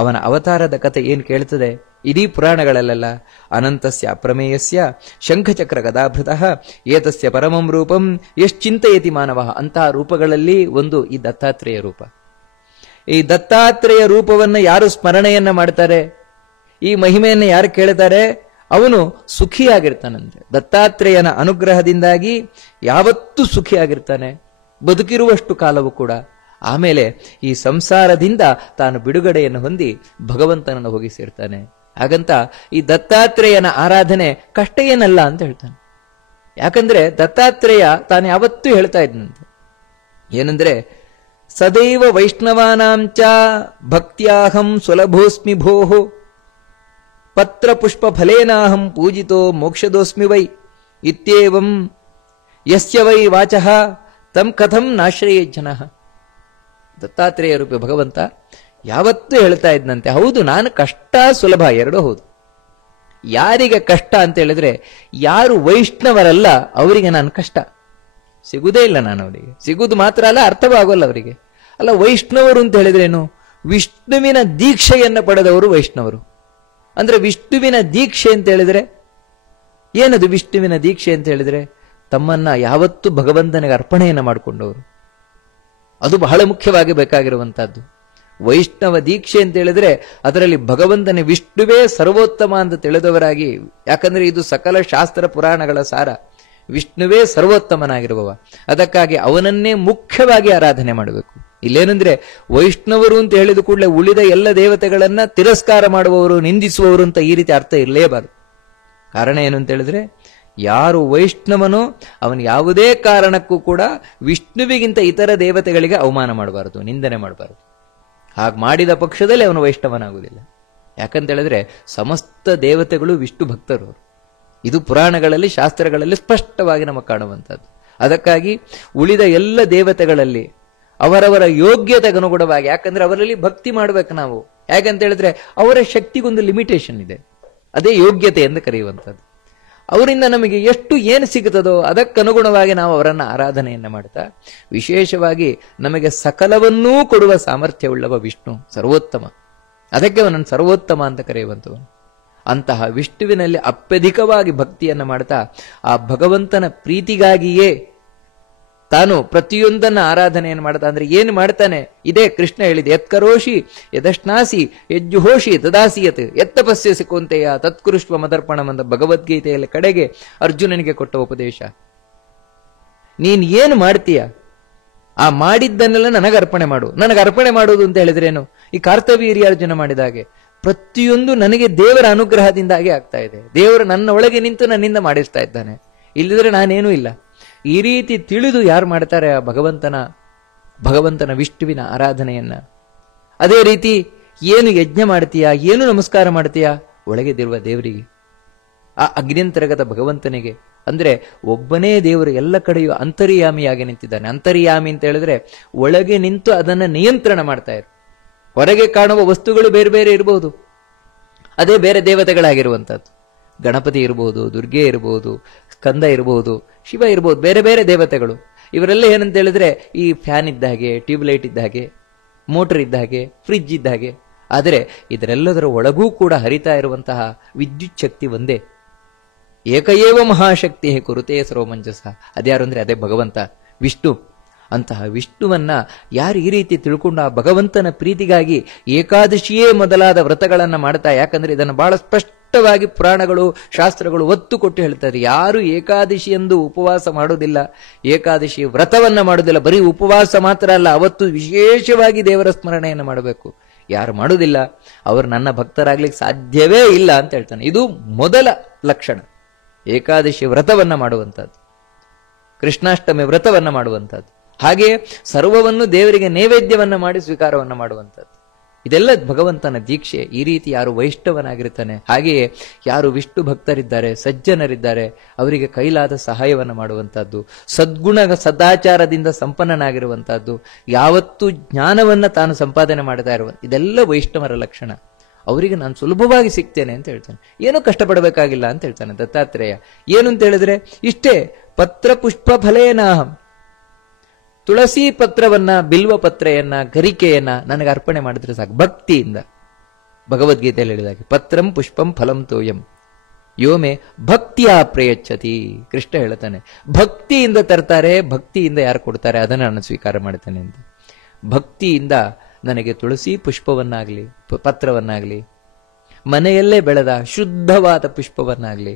ಅವನ ಅವತಾರದ ಕಥೆ ಏನ್ ಕೇಳ್ತದೆ ಇಡೀ ಪುರಾಣಗಳಲ್ಲೆಲ್ಲ. ಅನಂತಸ್ಯ ಅಪ್ರಮೇಯಸ್ಯ ಶಂಖಚಕ್ರ ಗದಾಭೃತಃ ಏತಸ್ಯ ಪರಮಂ ರೂಪಂ ಯಶ್ಚಿಂತಯತಿ ಮಾನವ. ಅಂತಹ ರೂಪಗಳಲ್ಲಿ ಒಂದು ಈ ದತ್ತಾತ್ರೇಯ ರೂಪ. ಈ ದತ್ತಾತ್ರೇಯ ರೂಪವನ್ನ ಯಾರು ಸ್ಮರಣೆಯನ್ನ ಮಾಡ್ತಾರೆ, ಈ ಮಹಿಮೆಯನ್ನು ಯಾರು ಕೇಳ್ತಾರೆ, ಅವನು ಸುಖಿಯಾಗಿರ್ತಾನಂತೆ. ದತ್ತಾತ್ರೇಯನ ಅನುಗ್ರಹದಿಂದಾಗಿ ಯಾವತ್ತೂ ಸುಖಿಯಾಗಿರ್ತಾನೆ, ಬದುಕಿರುವಷ್ಟು ಕಾಲವೂ ಕೂಡ. ಆಮೇಲೆ ಈ ಸಂಸಾರದಿಂದ ತಾನು ಬಿಡುಗಡೆಯನ್ನು ಹೊಂದಿ ಭಗವಂತನನ್ನು ಹೋಗಿ ಸೇರ್ತಾನೆ. ಹಾಗಂತ ಈ ದತ್ತಾತ್ರೇಯನ ಆರಾಧನೆ ಕಷ್ಟ ಏನಲ್ಲ ಅಂತ ಹೇಳ್ತಾನೆ. ಯಾಕಂದ್ರೆ ದತ್ತಾತ್ರೇಯ ತಾನು ಯಾವತ್ತೂ ಹೇಳ್ತಾ ಇದ್ದಂತೆ ಏನಂದ್ರೆ, ಸದೈವ ವೈಷ್ಣವಾನಾಂಚ ಭಕ್ತ್ಯಾಹಂ ಸುಲಭೋಸ್ಮಿ ಭೋಹೋ ಪತ್ರ ಪುಷ್ಪ ಫಲೇನಾಹಂ ಪೂಜಿತೋ ಮೋಕ್ಷದೋಸ್ಮಿ ವೈ ಇತ್ಯೇವಂ ಯಸ್ಯ ವೈ ವಾಚಃ ತಂ ಕಥಂ ನಾಶ್ರಯೇ ಜನಃ. ದತ್ತಾತ್ರೇಯ ರೂಪಿ ಭಗವಂತ ಯಾವತ್ತೂ ಹೇಳ್ತಾ ಇದ್ದಂತೆ, ಹೌದು ನಾನು ಕಷ್ಟ ಸುಲಭ ಎರಡೂ ಹೌದು. ಯಾರಿಗೆ ಕಷ್ಟ ಅಂತ ಹೇಳಿದ್ರೆ ಯಾರು ವೈಷ್ಣವರಲ್ಲ ಅವರಿಗೆ ನಾನು ಕಷ್ಟ ಸಿಗುವುದೇ ಇಲ್ಲ. ನಾನು ಅವರಿಗೆ ಸಿಗುವುದು ಮಾತ್ರ ಅಲ್ಲ, ಅರ್ಥವಾಗೋಲ್ಲ ಅವರಿಗೆ. ಅಲ್ಲ, ವೈಷ್ಣವರು ಅಂತ ಹೇಳಿದ್ರೇನು? ವಿಷ್ಣುವಿನ ದೀಕ್ಷೆಯನ್ನು ಪಡೆದವರು ವೈಷ್ಣವರು. ಅಂದ್ರೆ ವಿಷ್ಣುವಿನ ದೀಕ್ಷೆ ಅಂತ ಹೇಳಿದ್ರೆ ಏನದು? ವಿಷ್ಣುವಿನ ದೀಕ್ಷೆ ಅಂತ ಹೇಳಿದ್ರೆ ತಮ್ಮನ್ನ ಯಾವತ್ತೂ ಭಗವಂತನಿಗೆ ಅರ್ಪಣೆಯನ್ನು ಮಾಡಿಕೊಂಡವರು. ಅದು ಬಹಳ ಮುಖ್ಯವಾಗಿ ಬೇಕಾಗಿರುವಂತಹದ್ದು. ವೈಷ್ಣವ ದೀಕ್ಷೆ ಅಂತ ಹೇಳಿದ್ರೆ ಅದರಲ್ಲಿ ಭಗವಂತನ ವಿಷ್ಣುವೇ ಸರ್ವೋತ್ತಮ ಅಂತ ತಿಳಿದವರಾಗಿ, ಯಾಕಂದ್ರೆ ಇದು ಸಕಲ ಶಾಸ್ತ್ರ ಪುರಾಣಗಳ ಸಾರ. ವಿಷ್ಣುವೇ ಸರ್ವೋತ್ತಮನಾಗಿರುವವ, ಅದಕ್ಕಾಗಿ ಅವನನ್ನೇ ಮುಖ್ಯವಾಗಿ ಆರಾಧನೆ ಮಾಡಬೇಕು. ಇಲ್ಲೇನಂದ್ರೆ ವೈಷ್ಣವರು ಅಂತ ಹೇಳಿದ ಕೂಡಲೇ ಉಳಿದ ಎಲ್ಲ ದೇವತೆಗಳನ್ನ ತಿರಸ್ಕಾರ ಮಾಡುವವರು, ನಿಂದಿಸುವವರು ಅಂತ ಈ ರೀತಿ ಅರ್ಥ ಇರಲೇಬಾರದು. ಕಾರಣ ಏನು ಅಂತ ಹೇಳಿದ್ರೆ, ಯಾರು ವೈಷ್ಣವನೋ ಅವನು ಯಾವುದೇ ಕಾರಣಕ್ಕೂ ಕೂಡ ವಿಷ್ಣುವಿಗಿಂತ ಇತರ ದೇವತೆಗಳಿಗೆ ಅವಮಾನ ಮಾಡಬಾರದು, ನಿಂದನೆ ಮಾಡಬಾರದು. ಹಾಗೆ ಮಾಡಿದ ಪಕ್ಷದಲ್ಲಿ ಅವನು ವೈಷ್ಣವನಾಗುವುದಿಲ್ಲ. ಯಾಕಂತ ಹೇಳಿದ್ರೆ ಸಮಸ್ತ ದೇವತೆಗಳು ವಿಷ್ಣು ಭಕ್ತರು. ಇದು ಪುರಾಣಗಳಲ್ಲಿ ಶಾಸ್ತ್ರಗಳಲ್ಲಿ ಸ್ಪಷ್ಟವಾಗಿ ನಮಗೆ ಕಾಣುವಂಥದ್ದು. ಅದಕ್ಕಾಗಿ ಉಳಿದ ಎಲ್ಲ ದೇವತೆಗಳಲ್ಲಿ ಅವರವರ ಯೋಗ್ಯತೆಗೆ ಅನುಗುಣವಾಗಿ, ಯಾಕಂದ್ರೆ ಅವರಲ್ಲಿ ಭಕ್ತಿ ಮಾಡ್ಬೇಕು ನಾವು. ಯಾಕಂತ ಹೇಳಿದ್ರೆ ಅವರ ಶಕ್ತಿಗೊಂದು ಲಿಮಿಟೇಷನ್ ಇದೆ, ಅದೇ ಯೋಗ್ಯತೆ ಎಂದು ಕರೆಯುವಂಥದ್ದು. ಅವರಿಂದ ನಮಗೆ ಎಷ್ಟು ಏನು ಸಿಗುತ್ತದೋ ಅದಕ್ಕನುಗುಣವಾಗಿ ನಾವು ಅವರನ್ನು ಆರಾಧನೆಯನ್ನು ಮಾಡ್ತಾ, ವಿಶೇಷವಾಗಿ ನಮಗೆ ಸಕಲವನ್ನೂ ಕೊಡುವ ಸಾಮರ್ಥ್ಯವುಳ್ಳವ ವಿಷ್ಣು ಸರ್ವೋತ್ತಮ. ಅದಕ್ಕೆ ಅವನನ್ನು ಸರ್ವೋತ್ತಮ ಅಂತ ಕರೆಯುವಂಥವನು. ಅಂತಹ ವಿಷ್ಣುವಿನಲ್ಲಿ ಅತ್ಯಧಿಕವಾಗಿ ಭಕ್ತಿಯನ್ನು ಮಾಡ್ತಾ ಆ ಭಗವಂತನ ಪ್ರೀತಿಗಾಗಿಯೇ ತಾನು ಪ್ರತಿಯೊಂದನ್ನ ಆರಾಧನೆಯನ್ನು ಮಾಡ್ತಾ, ಅಂದ್ರೆ ಏನು ಮಾಡ್ತಾನೆ? ಇದೇ ಕೃಷ್ಣ ಹೇಳಿದೆ, ಯತ್ಕರೋಷಿ ಯದಶ್ನಾಸಿ ಯಜ್ಜುಹೋಷಿ ತದಾಸಿಯತ್ ಯತ್ತಪಸ್ಯಸಿ ಕೌಂತೆಯ ತತ್ಕುರುಷ್ವ ಮದರ್ಪಣಂ ಅಂತ ಭಗವದ್ಗೀತೆಯಲ್ಲಿ ಕಡೆಗೆ ಅರ್ಜುನನಿಗೆ ಕೊಟ್ಟ ಉಪದೇಶ. ನೀನ್ ಏನು ಮಾಡ್ತೀಯ ಆ ಮಾಡಿದ್ದನ್ನೆಲ್ಲ ನನಗೆ ಅರ್ಪಣೆ ಮಾಡು. ನನಗೆ ಅರ್ಪಣೆ ಮಾಡುವುದು ಅಂತ ಹೇಳಿದ್ರೇನು? ಈ ಕಾರ್ತವೀರ್ಯ ಅರ್ಜುನ ಮಾಡಿದಾಗೆ ಪ್ರತಿಯೊಂದು ನನಗೆ ದೇವರ ಅನುಗ್ರಹದಿಂದಾಗಿ ಆಗ್ತಾ ಇದೆ. ದೇವರು ನನ್ನ ಒಳಗೆ ನಿಂತು ನನ್ನಿಂದ ಮಾಡಿಸ್ತಾ ಇದ್ದಾನೆ, ಇಲ್ಲಿದ್ರೆ ನಾನೇನೂ ಇಲ್ಲ. ಈ ರೀತಿ ತಿಳಿದು ಯಾರು ಮಾಡ್ತಾರೆ ಆ ಭಗವಂತನ ವಿಷ್ಣುವಿನ ಆರಾಧನೆಯನ್ನ, ಅದೇ ರೀತಿ ಏನು ಯಜ್ಞ ಮಾಡ್ತೀಯಾ, ಏನು ನಮಸ್ಕಾರ ಮಾಡ್ತೀಯಾ? ಒಳಗೆದಿರುವ ದೇವರಿಗೆ, ಆ ಅಗ್ನಿಯಂತರ್ಗತ ಭಗವಂತನಿಗೆ. ಅಂದ್ರೆ ಒಬ್ಬನೇ ದೇವರು ಎಲ್ಲ ಕಡೆಯೂ ಅಂತರ್ಯಾಮಿಯಾಗಿ ನಿಂತಿದ್ದಾನೆ. ಅಂತರ್ಯಾಮಿ ಅಂತ ಹೇಳಿದ್ರೆ ಒಳಗೆ ನಿಂತು ಅದನ್ನ ನಿಯಂತ್ರಣ ಮಾಡ್ತಾ ಇರು. ಹೊರಗೆ ಕಾಣುವ ವಸ್ತುಗಳು ಬೇರೆ ಬೇರೆ ಇರಬಹುದು, ಅದೇ ಬೇರೆ ದೇವತೆಗಳಾಗಿರುವಂತಹದ್ದು. ಗಣಪತಿ ಇರಬಹುದು, ದುರ್ಗೆ ಇರಬಹುದು, ಸ್ಕಂದ ಇರಬಹುದು, ಶಿವ ಇರಬಹುದು, ಬೇರೆ ಬೇರೆ ದೇವತೆಗಳು. ಇವರೆಲ್ಲ ಏನಂತ ಹೇಳಿದ್ರೆ ಈ ಫ್ಯಾನ್ ಇದ್ದ ಹಾಗೆ, ಟ್ಯೂಬ್ಲೈಟ್ ಇದ್ದ ಹಾಗೆ, ಮೋಟರ್ ಇದ್ದ ಹಾಗೆ, ಫ್ರಿಡ್ಜ್ ಇದ್ದ ಹಾಗೆ. ಆದರೆ ಇದರೆಲ್ಲದರ ಒಳಗೂ ಕೂಡ ಹರಿತಾ ಇರುವಂತಹ ವಿದ್ಯುತ್ ಶಕ್ತಿ ಒಂದೇ. ಏಕಏವ ಮಹಾಶಕ್ತಿ ಕುರುತೆ ಸರ್ವಮಂಜಸ. ಅದ್ಯಾರು ಅಂದ್ರೆ ಅದೇ ಭಗವಂತ ವಿಷ್ಣು. ಅಂತಹ ವಿಷ್ಣುವನ್ನ ಯಾರು ಈ ರೀತಿ ತಿಳ್ಕೊಂಡು ಆ ಭಗವಂತನ ಪ್ರೀತಿಗಾಗಿ ಏಕಾದಶಿಯೇ ಮೊದಲಾದ ವ್ರತಗಳನ್ನ ಮಾಡ್ತಾ, ಯಾಕಂದ್ರೆ ಇದನ್ನು ಬಹಳ ಸ್ಪಷ್ಟವಾಗಿ ಪುರಾಣಗಳು ಶಾಸ್ತ್ರಗಳು ಒತ್ತು ಕೊಟ್ಟು ಹೇಳ್ತಾರೆ. ಯಾರು ಏಕಾದಶಿ ಎಂದು ಉಪವಾಸ ಮಾಡೋದಿಲ್ಲ, ಏಕಾದಶಿ ವ್ರತವನ್ನ ಮಾಡೋದಿಲ್ಲ, ಬರೀ ಉಪವಾಸ ಮಾತ್ರ ಅಲ್ಲ, ಅವತ್ತು ವಿಶೇಷವಾಗಿ ದೇವರ ಸ್ಮರಣೆಯನ್ನು ಮಾಡಬೇಕು. ಯಾರು ಮಾಡೋದಿಲ್ಲ ಅವರು ನನ್ನ ಭಕ್ತರಾಗ್ಲಿಕ್ಕೆ ಸಾಧ್ಯವೇ ಇಲ್ಲ ಅಂತ ಹೇಳ್ತಾನೆ. ಇದು ಮೊದಲ ಲಕ್ಷಣ, ಏಕಾದಶಿ ವ್ರತವನ್ನ ಮಾಡುವಂಥದ್ದು, ಕೃಷ್ಣಾಷ್ಟಮಿ ವ್ರತವನ್ನ ಮಾಡುವಂಥದ್ದು, ಹಾಗೆ ಸರ್ವವನ್ನು ದೇವರಿಗೆ ನೈವೇದ್ಯವನ್ನ ಮಾಡಿ ಸ್ವೀಕಾರವನ್ನ ಮಾಡುವಂಥದ್ದು. ಇದೆಲ್ಲ ಭಗವಂತನ ದೀಕ್ಷೆ. ಈ ರೀತಿ ಯಾರು ವೈಷ್ಣವನಾಗಿರ್ತಾನೆ, ಹಾಗೆಯೇ ಯಾರು ವಿಷ್ಣು ಭಕ್ತರಿದ್ದಾರೆ, ಸಜ್ಜನರಿದ್ದಾರೆ, ಅವರಿಗೆ ಕೈಲಾದ ಸಹಾಯವನ್ನು ಮಾಡುವಂತಹದ್ದು, ಸದ್ಗುಣ ಸದಾಚಾರದಿಂದ ಸಂಪನ್ನನಾಗಿರುವಂತಹದ್ದು, ಯಾವತ್ತೂ ಜ್ಞಾನವನ್ನ ತಾನು ಸಂಪಾದನೆ ಮಾಡ್ತಾ ಇರುವ, ಇದೆಲ್ಲ ವೈಷ್ಣವರ ಲಕ್ಷಣ. ಅವರಿಗೆ ನಾನು ಸುಲಭವಾಗಿ ಸಿಗ್ತೇನೆ ಅಂತ ಹೇಳ್ತಾನೆ, ಏನೂ ಕಷ್ಟಪಡಬೇಕಾಗಿಲ್ಲ ಅಂತ ಹೇಳ್ತಾನೆ ದತ್ತಾತ್ರೇಯ. ಏನು ಅಂತ ಹೇಳಿದ್ರೆ ಇಷ್ಟೇ, ಪತ್ರ ಪುಷ್ಪ ಫಲೇನಾಹಂ, ತುಳಸಿ ಪತ್ರವನ್ನ, ಬಿಲ್ವ ಪತ್ರೆಯನ್ನ, ಗರಿಕೆಯನ್ನ ನನಗೆ ಅರ್ಪಣೆ ಮಾಡಿದ್ರೆ ಸಾಕು ಭಕ್ತಿಯಿಂದ. ಭಗವದ್ಗೀತೆಯಲ್ಲಿ ಹೇಳಿದಾಗೆ ಪತ್ರಂ ಪುಷ್ಪಂ ಫಲಂ ತೋಯಂ ಯೋಮೆ ಭಕ್ತಿಯ ಪ್ರಯಚ್ಛತಿ. ಕೃಷ್ಣ ಹೇಳ್ತಾನೆ ಭಕ್ತಿಯಿಂದ ತರ್ತಾರೆ, ಭಕ್ತಿಯಿಂದ ಯಾರು ಕೊಡ್ತಾರೆ ಅದನ್ನು ನಾನು ಸ್ವೀಕಾರ ಮಾಡ್ತೇನೆ ಅಂತ. ಭಕ್ತಿಯಿಂದ ನನಗೆ ತುಳಸಿ ಪುಷ್ಪವನ್ನಾಗ್ಲಿ, ಪತ್ರವನ್ನಾಗ್ಲಿ, ಮನೆಯಲ್ಲೇ ಬೆಳೆದ ಶುದ್ಧವಾದ ಪುಷ್ಪವನ್ನಾಗ್ಲಿ,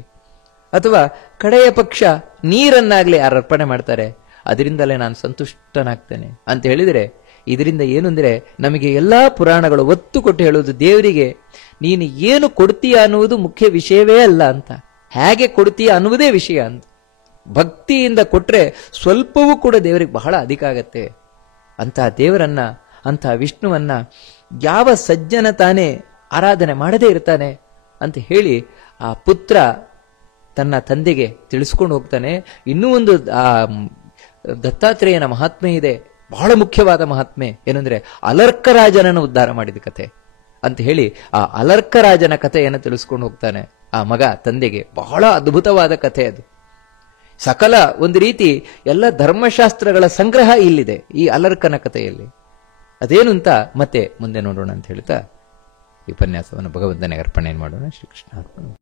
ಅಥವಾ ಕಡೆಯ ಪಕ್ಷ ನೀರನ್ನಾಗ್ಲಿ ಯಾರು ಅರ್ಪಣೆ ಮಾಡ್ತಾರೆ, ಅದರಿಂದಲೇ ನಾನು ಸಂತುಷ್ಟನಾಗ್ತೇನೆ ಅಂತ ಹೇಳಿದರೆ, ಇದರಿಂದ ಏನು ಅಂದ್ರೆ ನಮಗೆ ಎಲ್ಲಾ ಪುರಾಣಗಳು ಒತ್ತು ಕೊಟ್ಟು ಹೇಳುವುದು, ದೇವರಿಗೆ ನೀನು ಏನು ಕೊಡ್ತೀಯ ಅನ್ನುವುದು ಮುಖ್ಯ ವಿಷಯವೇ ಅಲ್ಲ ಅಂತ, ಹೇಗೆ ಕೊಡ್ತೀಯ ಅನ್ನುವುದೇ ವಿಷಯ ಅಂತ. ಭಕ್ತಿಯಿಂದ ಕೊಟ್ರೆ ಸ್ವಲ್ಪವೂ ಕೂಡ ದೇವರಿಗೆ ಬಹಳ ಅಧಿಕ ಆಗತ್ತೆ. ಅಂತಹ ದೇವರನ್ನ, ಅಂತಹ ವಿಷ್ಣುವನ್ನ ಯಾವ ಸಜ್ಜನ ತಾನೇ ಆರಾಧನೆ ಮಾಡದೇ ಇರ್ತಾನೆ ಅಂತ ಹೇಳಿ ಆ ಪುತ್ರ ತನ್ನ ತಂದೆಗೆ ತಿಳಿಸ್ಕೊಂಡು ಹೋಗ್ತಾನೆ. ಇನ್ನೂ ಒಂದು ದತ್ತಾತ್ರೇಯನ ಮಹಾತ್ಮೆ ಇದೆ, ಬಹಳ ಮುಖ್ಯವಾದ ಮಹಾತ್ಮೆ. ಏನಂದ್ರೆ ಅಲರ್ಕರಾಜನನ್ನು ಉದ್ಧಾರ ಮಾಡಿದ ಕತೆ ಅಂತ ಹೇಳಿ ಆ ಅಲರ್ಕರಾಜನ ಕಥೆಯನ್ನು ತಿಳಿಸ್ಕೊಂಡು ಹೋಗ್ತಾನೆ ಆ ಮಗ ತಂದೆಗೆ. ಬಹಳ ಅದ್ಭುತವಾದ ಕಥೆ ಅದು. ಸಕಲ ಒಂದು ರೀತಿ ಎಲ್ಲ ಧರ್ಮಶಾಸ್ತ್ರಗಳ ಸಂಗ್ರಹ ಇಲ್ಲಿದೆ ಈ ಅಲರ್ಕನ ಕಥೆಯಲ್ಲಿ. ಅದೇನು ಅಂತ ಮತ್ತೆ ಮುಂದೆ ನೋಡೋಣ ಅಂತ ಹೇಳ್ತಾ ಈ ಉಪನ್ಯಾಸವನ್ನು ಭಗವಂತನಿಗೆ ಅರ್ಪಣೆ ಮಾಡೋಣ. ಶ್ರೀಕೃಷ್ಣ.